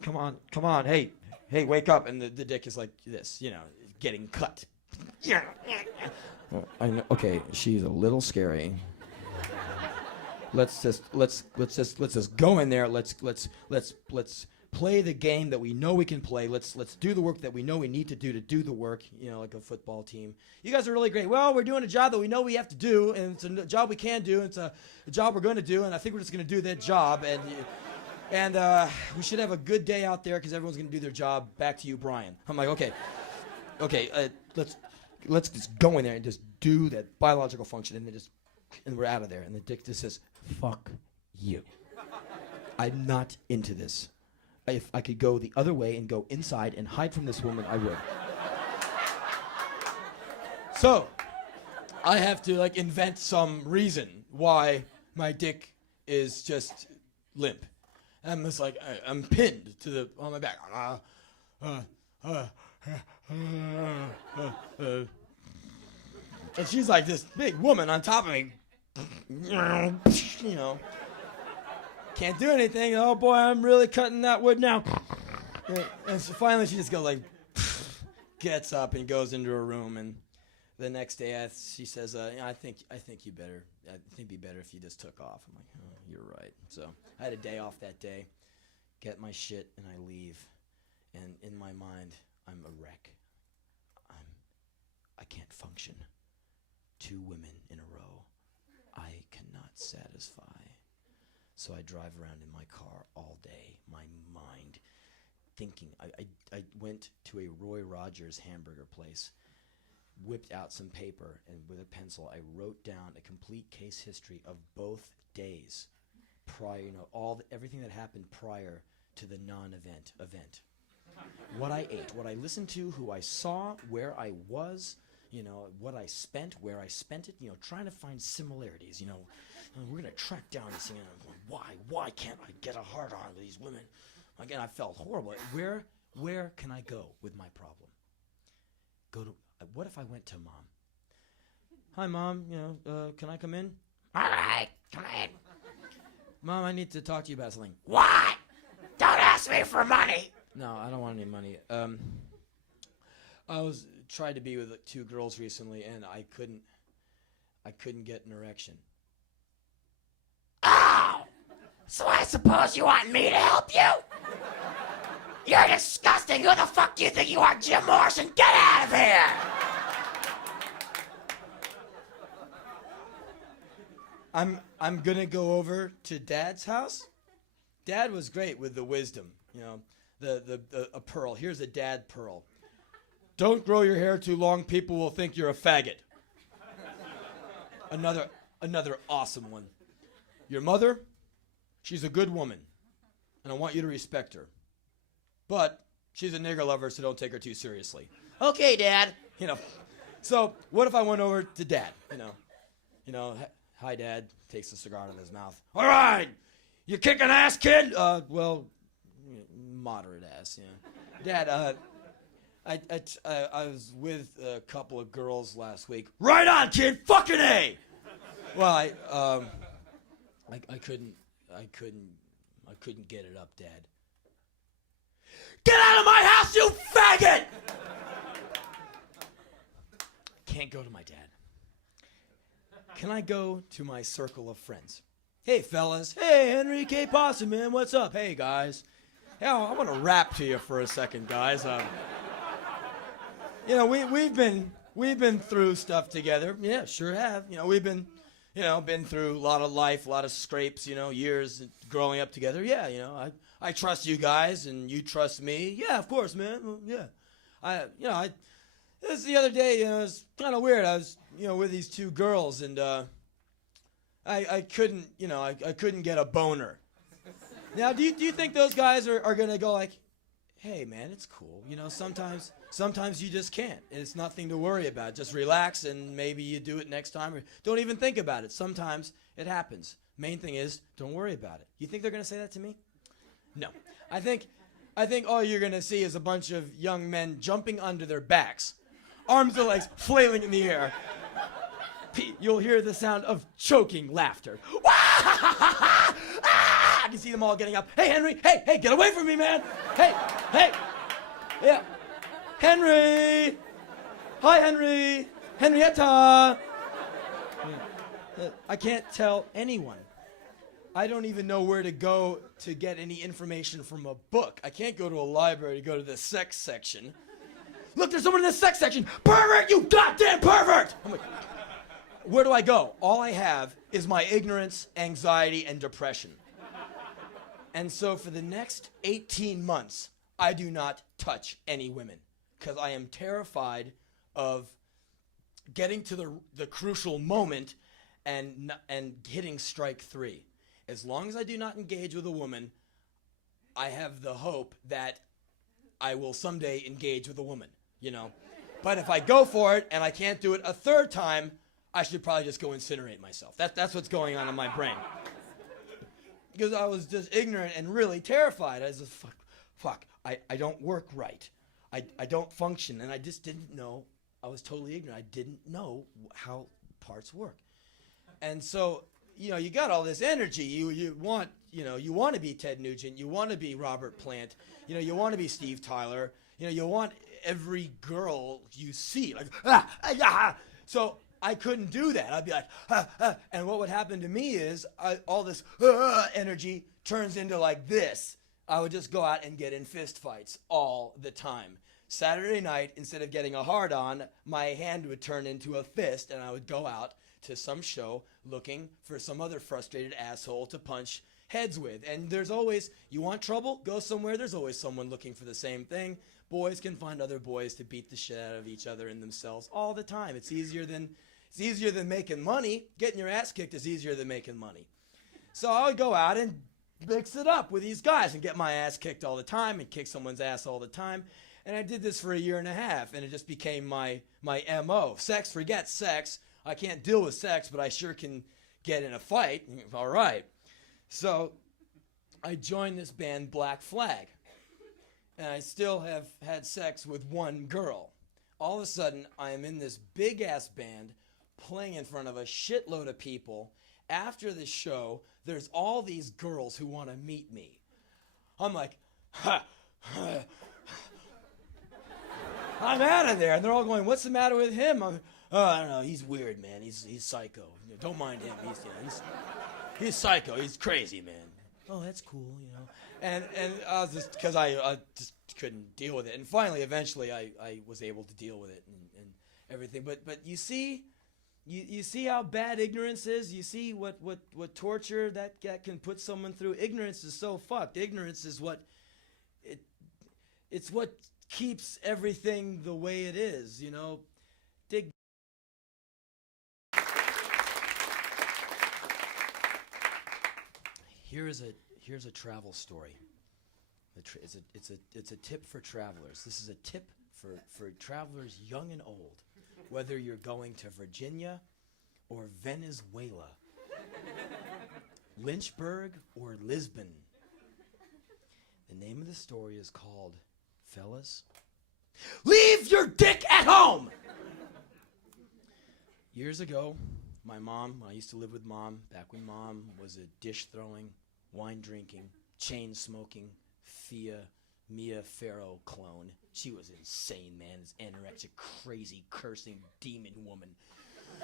Come on, hey, wake up. And the dick is like this, getting cut. I know. Okay, she's a little scary. Let's just go in there. Let's play the game that we know we can play. Let's do the work that we know we need to do the work, like a football team. You guys are really great. Well, we're doing a job that we know we have to do, and it's a job we can do, and it's a job we're going to do, and I think we're just going to do that job, and we should have a good day out there because everyone's going to do their job. Back to you, Brian. I'm like, okay, let's just go in there and just do that biological function, and we're out of there. And the dick just says, "Fuck you. I'm not into this. If I could go the other way and go inside and hide from this woman, I would." So I have to invent some reason why my dick is just limp. And I'm just I'm pinned on my back. And she's like this big woman on top of me. Can't do anything. Oh boy, I'm really cutting that wood now. And so finally she just goes gets up and goes into her room, and The next day, she says, I think it'd be better if you just took off. I'm like, oh, you're right. So I had a day off that day, get my shit, and I leave. And in my mind, I'm a wreck. I can't function. 2 women in a row. I cannot satisfy. So I drive around in my car all day, my mind thinking. I went to a Roy Rogers hamburger place, whipped out some paper, and with a pencil, I wrote down a complete case history of both days prior, everything that happened prior to the non-event event. What I ate, what I listened to, who I saw, where I was, what I spent, where I spent it, trying to find similarities, we're going to track down this thing. Why can't I get a hard on with these women? Again, I felt horrible. Where can I go with my problem? What if I went to Mom? Hi, Mom, can I come in? All right, come in. Mom, I need to talk to you about something. What? Don't ask me for money. No, I don't want any money. I tried to be with 2 girls recently, and I couldn't get an erection. Oh, so I suppose you want me to help you? You're disgusting. Who the fuck do you think you are, Jim Morrison? Get out of here! I'm gonna go over to Dad's house. Dad was great with the wisdom, a pearl. Here's a dad pearl. Don't grow your hair too long. People will think you're a faggot. Another awesome one. Your mother, she's a good woman, and I want you to respect her. But she's a nigger lover, so don't take her too seriously. Okay, Dad. So what if I went over to Dad? Hi, Dad. Takes the cigar out of his mouth. All right, you kicking ass, kid? Well, moderate ass. Dad, I was with a couple of girls last week. Right on, kid. Fucking A. Well, I couldn't get it up, Dad. Get out of my house, you faggot! Can't go to my dad. Can I go to my circle of friends? Hey, fellas. Hey, Henry K. Possum, man. What's up? Hey, guys. Yeah, I want to rap to you for a second, guys. We've been through stuff together. Yeah, sure have. We've been through a lot of life, a lot of scrapes. Years growing up together. Yeah, I trust you guys, and you trust me. Yeah, of course, man. Well, yeah. This the other day. It was kind of weird. I was, with these 2 girls, and I couldn't, I couldn't get a boner. Now, do you think those guys are gonna go like, hey, man, it's cool. Sometimes you just can't. And it's nothing to worry about. Just relax, and maybe you do it next time, or don't even think about it. Sometimes it happens. Main thing is, don't worry about it. You think they're gonna say that to me? No. I think all you're gonna see is a bunch of young men jumping under their backs, arms and legs flailing in the air. You'll hear the sound of choking laughter. I can see them all getting up. Hey, Henry! Hey, get away from me, man! Hey! Yeah. Henry! Hi, Henry! Henrietta! I can't tell anyone. I don't even know where to go to get any information from a book. I can't go to a library to go to the sex section. Look, there's someone in the sex section. Pervert, you goddamn pervert! I'm like, where do I go? All I have is my ignorance, anxiety, and depression. And so for the next 18 months, I do not touch any women because I am terrified of getting to the crucial moment and hitting strike 3. As long as I do not engage with a woman, I have the hope that I will someday engage with a woman, But if I go for it and I can't do it a 3rd time, I should probably just go incinerate myself. That's what's going on in my brain. Because I was just ignorant and really terrified. I was just, fuck, I don't work right. I don't function, and I just didn't know. I was totally ignorant. I didn't know how parts work. And so, you got all this energy. You want to be Ted Nugent. You want to be Robert Plant. You want to be Steve Tyler. You want every girl you see. So I couldn't do that. I'd be like, and what would happen to me is all this energy turns into like this. I would just go out and get in fist fights all the time. Saturday night, instead of getting a hard-on, my hand would turn into a fist, and I would go out to some show looking for some other frustrated asshole to punch heads with. And there's always, you want trouble? Go somewhere. There's always someone looking for the same thing. Boys can find other boys to beat the shit out of each other and themselves all the time. It's easier than making money. Getting your ass kicked is easier than making money. So I would go out and mix it up with these guys and get my ass kicked all the time and kick someone's ass all the time. And I did this for a year and a half, and it just became my MO. Sex, forget sex. I can't deal with sex, but I sure can get in a fight. All right. So I joined this band, Black Flag. And I still have had sex with one girl. All of a sudden, I am in this big-ass band playing in front of a shitload of people. After the show, there's all these girls who want to meet me. I'm like, I'm out of there. And they're all going, what's the matter with him? I don't know. He's weird, man. He's psycho. Don't mind him. He's psycho. He's crazy, man. Oh, that's cool, And I was just, because I just couldn't deal with it. And finally, eventually, I was able to deal with it and everything. But you see, you see how bad ignorance is? You see what torture that can put someone through? Ignorance is so fucked. Ignorance is it's what keeps everything the way it is, Dig. Here's a travel story. It's a tip for travelers. This is a tip for travelers young and old, whether you're going to Virginia or Venezuela, Lynchburg or Lisbon. The name of the story is called, fellas, Leave Your Dick at Home! Years ago, my mom, I used to live with Mom, back when Mom was a dish-throwing, wine-drinking, chain-smoking, Mia Farrow clone. She was insane, man. This anorexic, crazy, cursing demon woman.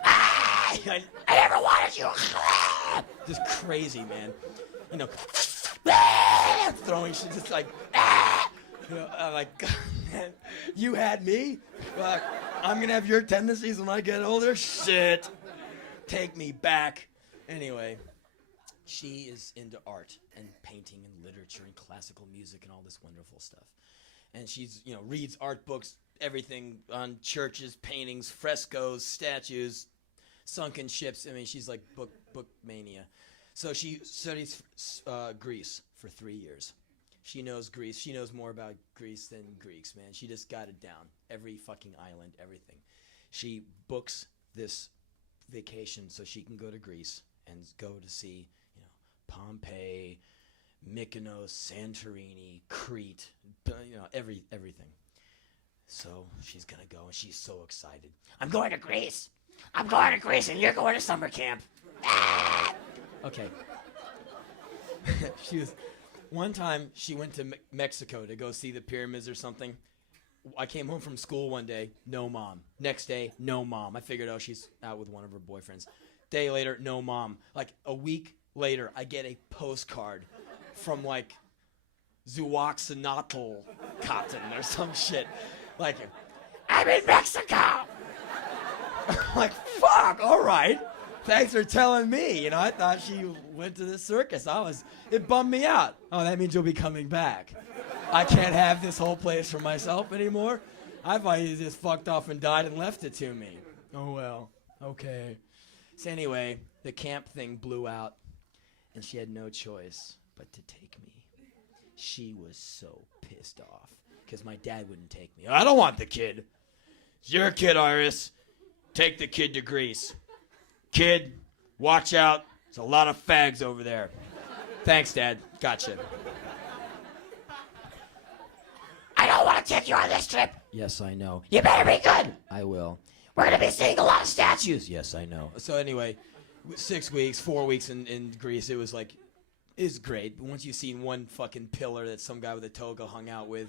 I never wanted you. Just crazy, man. Throwing shit, just like, I'm like, God, man, you had me? I'm going to have your tendencies when I get older? Shit. Take me back. Anyway, she is into art and painting and literature and classical music and all this wonderful stuff. And she's, reads art books, everything on churches, paintings, frescoes, statues, sunken ships. I mean, she's like book mania. So she studies Greece for 3 years. She knows Greece. She knows more about Greece than Greeks, man. She just got it down. Every fucking island, everything. She books this vacation so she can go to Greece and go to see, Pompeii, Mykonos, Santorini, Crete, everything. So she's gonna go and she's so excited. I'm going to Greece. I'm going to Greece and you're going to summer camp. Okay. One time she went to Mexico to go see the pyramids or something. I came home from school one day, no mom. Next day, no mom. I figured, she's out with one of her boyfriends. Day later, no mom. Like a week later, I get a postcard from like Zuoxanatl cotton or some shit. Like, I'm in Mexico. I'm like, fuck, all right. Thanks for telling me. I thought she went to the circus. It bummed me out. Oh, that means you'll be coming back. I can't have this whole place for myself anymore. I thought you just fucked off and died and left it to me. Oh, well, okay. So anyway, the camp thing blew out, and she had no choice but to take me. She was so pissed off because my dad wouldn't take me. I don't want the kid. It's your kid, Iris. Take the kid to Greece. Kid, watch out. There's a lot of fags over there. Thanks, Dad. Gotcha. I don't want to take you on this trip. Yes, I know. You better be good. I will. We're going to be seeing a lot of statues. Yes, I know. So anyway, 6 weeks, 4 weeks in Greece, it was like is great. But once you've seen one fucking pillar that some guy with a toga hung out with,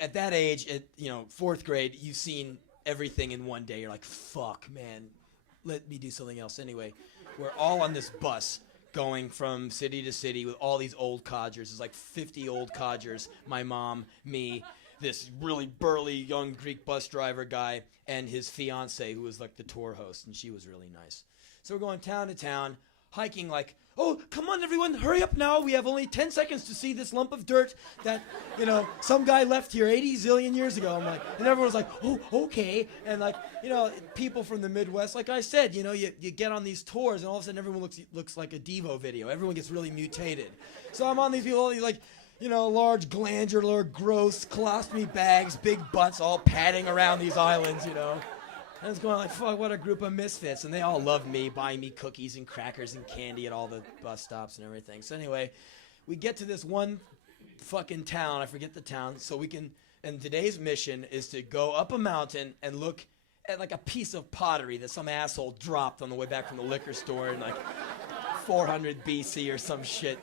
at that age, at 4th grade, you've seen everything in one day. You're like, fuck, man, let me do something else. Anyway, we're all on this bus going from city to city with all these old codgers. There's like 50 old codgers. My mom, me, this really burly young Greek bus driver guy, and his fiance, who was like the tour host, and she was really nice. So we're going town to town, hiking like, oh, come on, everyone, hurry up now. We have only 10 seconds to see this lump of dirt that, some guy left here 80 zillion years ago. I'm like, and everyone's like, oh, okay. And like, people from the Midwest, like I said, you get on these tours and all of a sudden everyone looks like a Devo video. Everyone gets really mutated. So I'm on these people, like, large glandular, gross, colostomy bags, big butts all padding around these islands, I was going like, fuck, what a group of misfits. And they all love me, buying me cookies and crackers and candy at all the bus stops and everything. So anyway, we get to this one fucking town. I forget the town. And today's mission is to go up a mountain and look at like a piece of pottery that some asshole dropped on the way back from the liquor store in like 400 BC or some shit.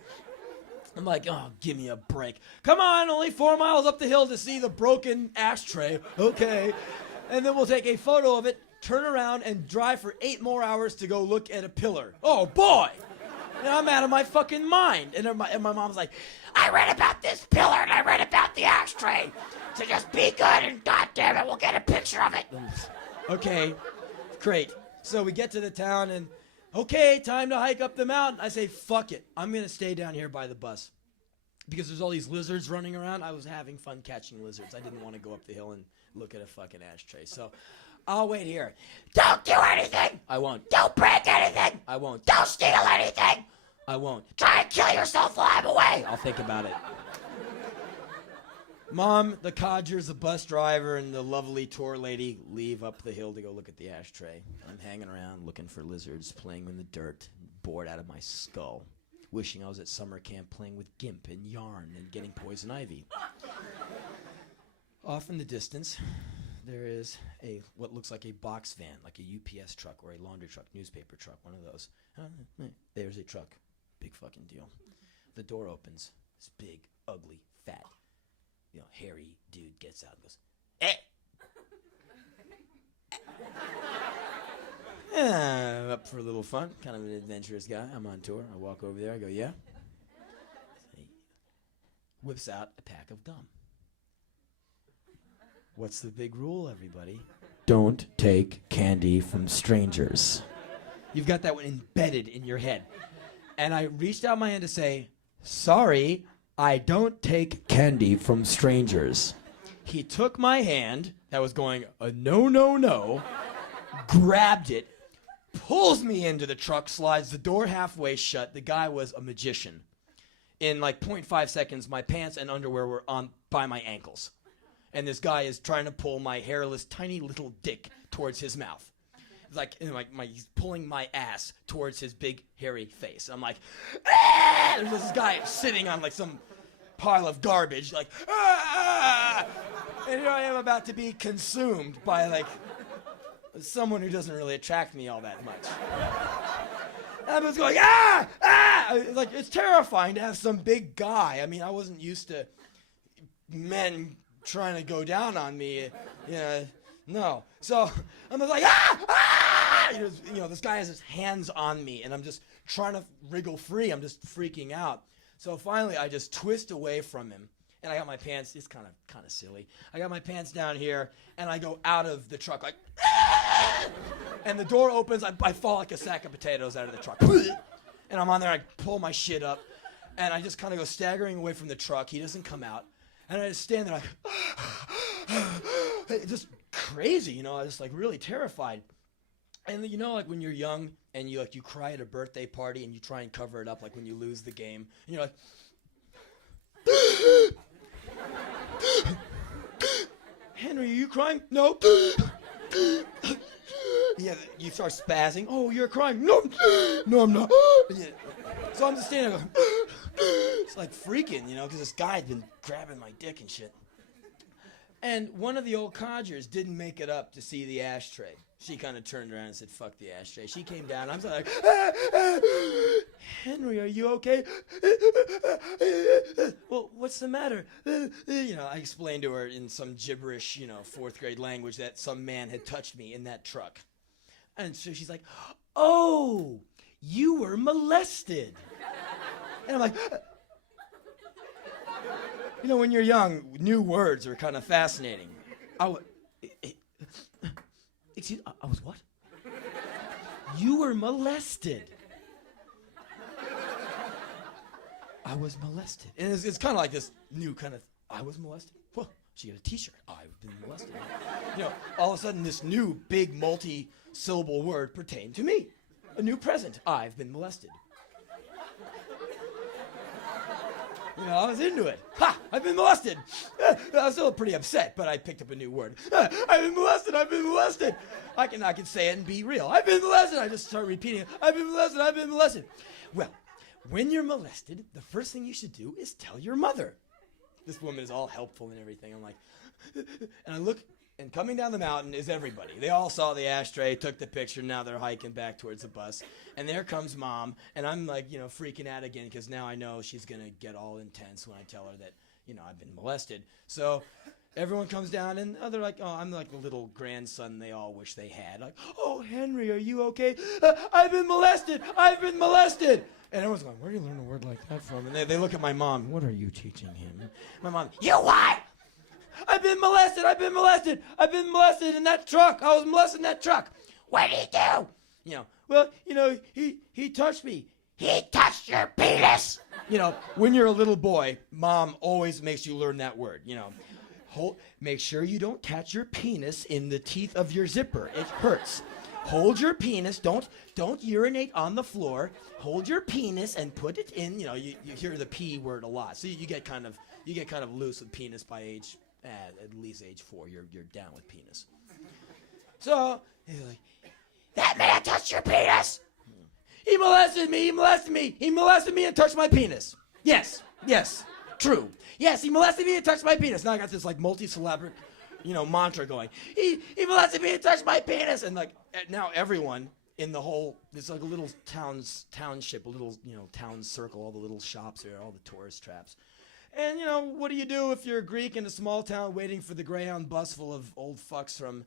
I'm like, oh, give me a break. Come on, only 4 miles up the hill to see the broken ashtray. Okay. And then we'll take a photo of it, turn around, and drive for 8 more hours to go look at a pillar. Oh, boy! And I'm out of my fucking mind. And my mom's like, I read about this pillar and I read about the ashtray. So just be good and goddamn it, we'll get a picture of it. Okay, great. So we get to the town and, okay, time to hike up the mountain. I say, fuck it. I'm going to stay down here by the bus. Because there's all these lizards running around. I was having fun catching lizards. I didn't want to go up the hill and look at a fucking ashtray. So I'll wait here. Don't do anything. I won't. Don't break anything. I won't. Don't steal anything. I won't. Try and kill yourself while I'm away. I'll think about it. Mom, the codgers, the bus driver, and the lovely tour lady leave up the hill to go look at the ashtray. I'm hanging around looking for lizards, playing in the dirt, bored out of my skull, wishing I was at summer camp playing with gimp and yarn and getting poison ivy. Off in the distance, there is what looks like a box van, like a UPS truck or a laundry truck, newspaper truck, one of those. There's a truck. Big fucking deal. The door opens. This big, ugly, fat, hairy dude gets out and goes, I'm up for a little fun. Kind of an adventurous guy. I'm on tour. I walk over there. I go, yeah? He whips out a pack of gum. What's the big rule, everybody? Don't take candy from strangers. You've got that one embedded in your head. And I reached out my hand to say, sorry, I don't take candy from strangers. He took my hand that was going, no, no, no, grabbed it, pulls me into the truck, slides the door halfway shut. The guy was a magician. In like 0.5 seconds, my pants and underwear were on by my ankles. And this guy is trying to pull my hairless, tiny little dick towards his mouth. It's like, he's pulling my ass towards his big, hairy face. I'm like, ah! There's this guy sitting on like some pile of garbage, like, ah! And here I am about to be consumed by like someone who doesn't really attract me all that much. And I was going, ah! Ah! Like, it's terrifying to have some big guy. I mean, I wasn't used to men trying to go down on me, no. So I'm just like, ah, ah! This guy has his hands on me, and I'm just trying to wriggle free. I'm just freaking out. So finally, I just twist away from him, and I got my pants. It's kind of silly. I got my pants down here, and I go out of the truck like, ah! And the door opens. I fall like a sack of potatoes out of the truck, and I'm on there. I pull my shit up, and I just kind of go staggering away from the truck. He doesn't come out. And I just stand there like, just crazy, I was like really terrified. And like when you're young and you cry at a birthday party and you try and cover it up, like when you lose the game, and you're like, Henry, are you crying? No. Yeah, you start spazzing. Oh, you're crying. No, I'm not. So I'm just standing there going, it's like freaking, because this guy had been grabbing my dick and shit. And one of the old codgers didn't make it up to see the ashtray. She kind of turned around and said, fuck the ashtray. She came down. I'm like, Henry, are you okay? Well, what's the matter? I explained to her in some gibberish, fourth grade language that some man had touched me in that truck. And so she's like, oh, you were molested. And I'm like, when you're young, new words are kind of fascinating. Excuse, I was what? You were molested. I was molested. And it's kind of like this new kind of, I was molested? Well, she got a t-shirt. I've been molested. All of a sudden this new big multi-syllable word pertained to me. A new present. I've been molested. I was into it. Ha! I've been molested. I was still pretty upset, but I picked up a new word. I've been molested. I've been molested. I can say it and be real. I've been molested. I just start repeating it. I've been molested. I've been molested. Well, when you're molested, the first thing you should do is tell your mother. This woman is all helpful and everything. I'm like, and I look, and coming down the mountain is everybody. They all saw the ashtray, took the picture. Now they're hiking back towards the bus. And there comes Mom. And I'm like, freaking out again because now I know she's going to get all intense when I tell her that, I've been molested. So everyone comes down and they're like, oh, I'm like the little grandson they all wish they had. Like, oh, Henry, are you okay? I've been molested. I've been molested. And everyone's going, where do you learn a word like that from? And they look at my mom. What are you teaching him? My mom, you what? I've been molested. I've been molested. I've been molested in that truck. I was molested in that truck. What did he do? Well, he touched me. He touched your penis. When you're a little boy, Mom always makes you learn that word. Make sure you don't catch your penis in the teeth of your zipper. It hurts. Hold your penis. Don't urinate on the floor. Hold your penis and put it in. You hear the P word a lot, so you get kind of loose with penis by age. At least age 4, you're down with penis. So he's like, that man touched your penis. He molested me. He molested me. He molested me and touched my penis. Yes, true. Yes, he molested me and touched my penis. Now I got this like multi-syllabic, mantra going. He molested me and touched my penis, and like now everyone in the whole, it's like a little township, a little town circle, all the little shops there, all the tourist traps. And, what do you do if you're a Greek in a small town waiting for the Greyhound bus full of old fucks from,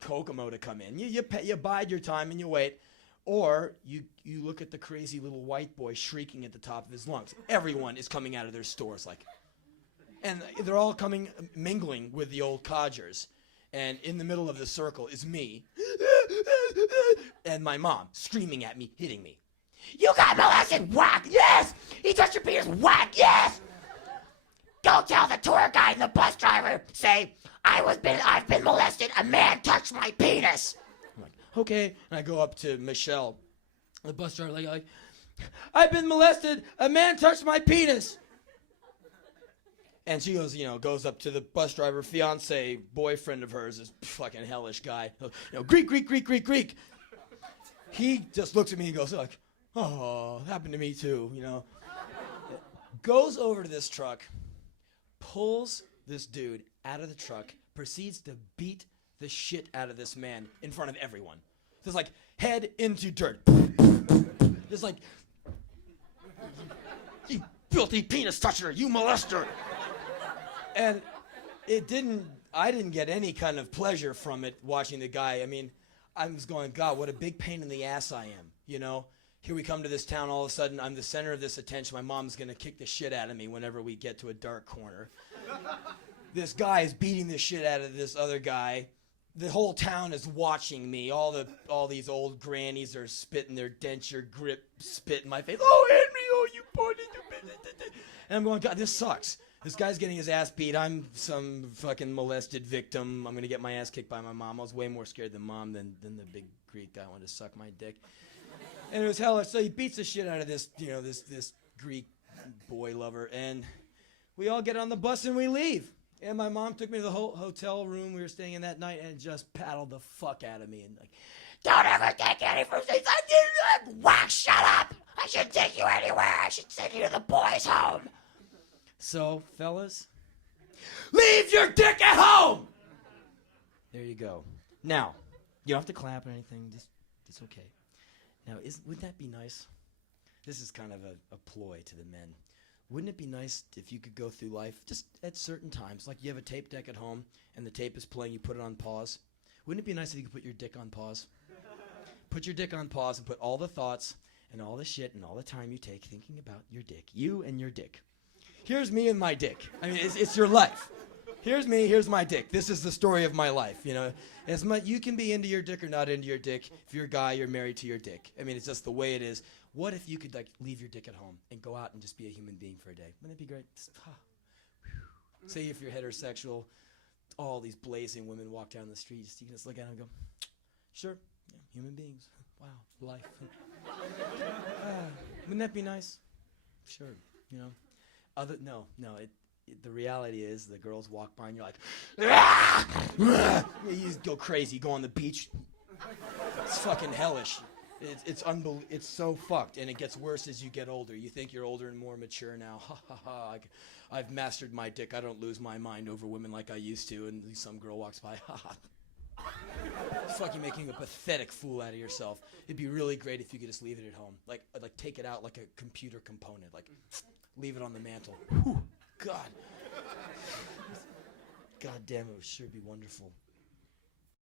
Kokomo to come in? You bide your time and you wait. Or you look at the crazy little white boy shrieking at the top of his lungs. Everyone is coming out of their stores and they're all mingling with the old codgers. And in the middle of the circle is me and my mom screaming at me, hitting me. You got molested, whack, yes! He touched your penis, whack, yes! Go tell the tour guide and the bus driver, say, I've been molested, a man touched my penis. I'm like, okay. And I go up to Michelle, the bus driver, like, I've been molested, a man touched my penis. And she goes up to the bus driver, fiance, boyfriend of hers, this fucking hellish guy. Greek. He just looks at me and goes like, oh, happened to me too, Goes over to this truck, pulls this dude out of the truck, proceeds to beat the shit out of this man in front of everyone. Just like head into dirt. Just like, you filthy penis toucher, you molester. And I didn't get any kind of pleasure from it watching the guy. I mean, I was going, God, what a big pain in the ass I am, Here we come to this town, all of a sudden, I'm the center of this attention. My mom's going to kick the shit out of me whenever we get to a dark corner. This guy is beating the shit out of this other guy. The whole town is watching me. All these old grannies are spitting their denture grip spit in my face. Oh, Henry, oh, you poor little bitch. And I'm going, God, this sucks. This guy's getting his ass beat. I'm some fucking molested victim. I'm going to get my ass kicked by my mom. I was way more scared than Mom than the big Greek guy wanted to suck my dick. And it was hellish. So he beats the shit out of this, this Greek boy lover. And we all get on the bus and we leave. And my mom took me to the hotel room we were staying in that night and just paddled the fuck out of me. And like, don't ever take any first dates. I didn't. Whack, shut up. I shouldn't take you anywhere. I should send you to the boys' home. So, fellas, leave your dick at home. There you go. Now, You don't have to clap or anything. Just, it's okay. Now, wouldn't that be nice? This is kind of a ploy to the men. Wouldn't it be nice if you could go through life just at certain times, like you have a tape deck at home and the tape is playing, you put it on pause? Wouldn't it be nice if you could put your dick on pause? Put your dick on pause and put all the thoughts and all the shit and all the time you take thinking about your dick. You and your dick. Here's me and my dick. I mean, it's your life. Here's me, here's my dick. This is the story of my life, you know. As much you can be into your dick or not into your dick. If you're a guy, you're married to your dick. I mean, it's just the way it is. What if you could like leave your dick at home and go out and just be a human being for a day? Wouldn't it be great? Say if you're heterosexual, all these blazing women walk down the street, you can just look at them and go, sure, yeah, human beings. Wow, life. Wouldn't that be nice? Sure, you know. The reality is the girls walk by and you're like, you just go crazy, go on the beach. It's fucking hellish. It's so fucked, and it gets worse as you get older. You think you're older and more mature now. Ha ha ha. I've mastered my dick. I don't lose my mind over women like I used to, and some girl walks by. Ha ha. It's fucking making a pathetic fool out of yourself. It'd be really great if you could just leave it at home. Like take it out like a computer component. Like, leave it on the mantle. Whew, God. God damn, it would sure be wonderful.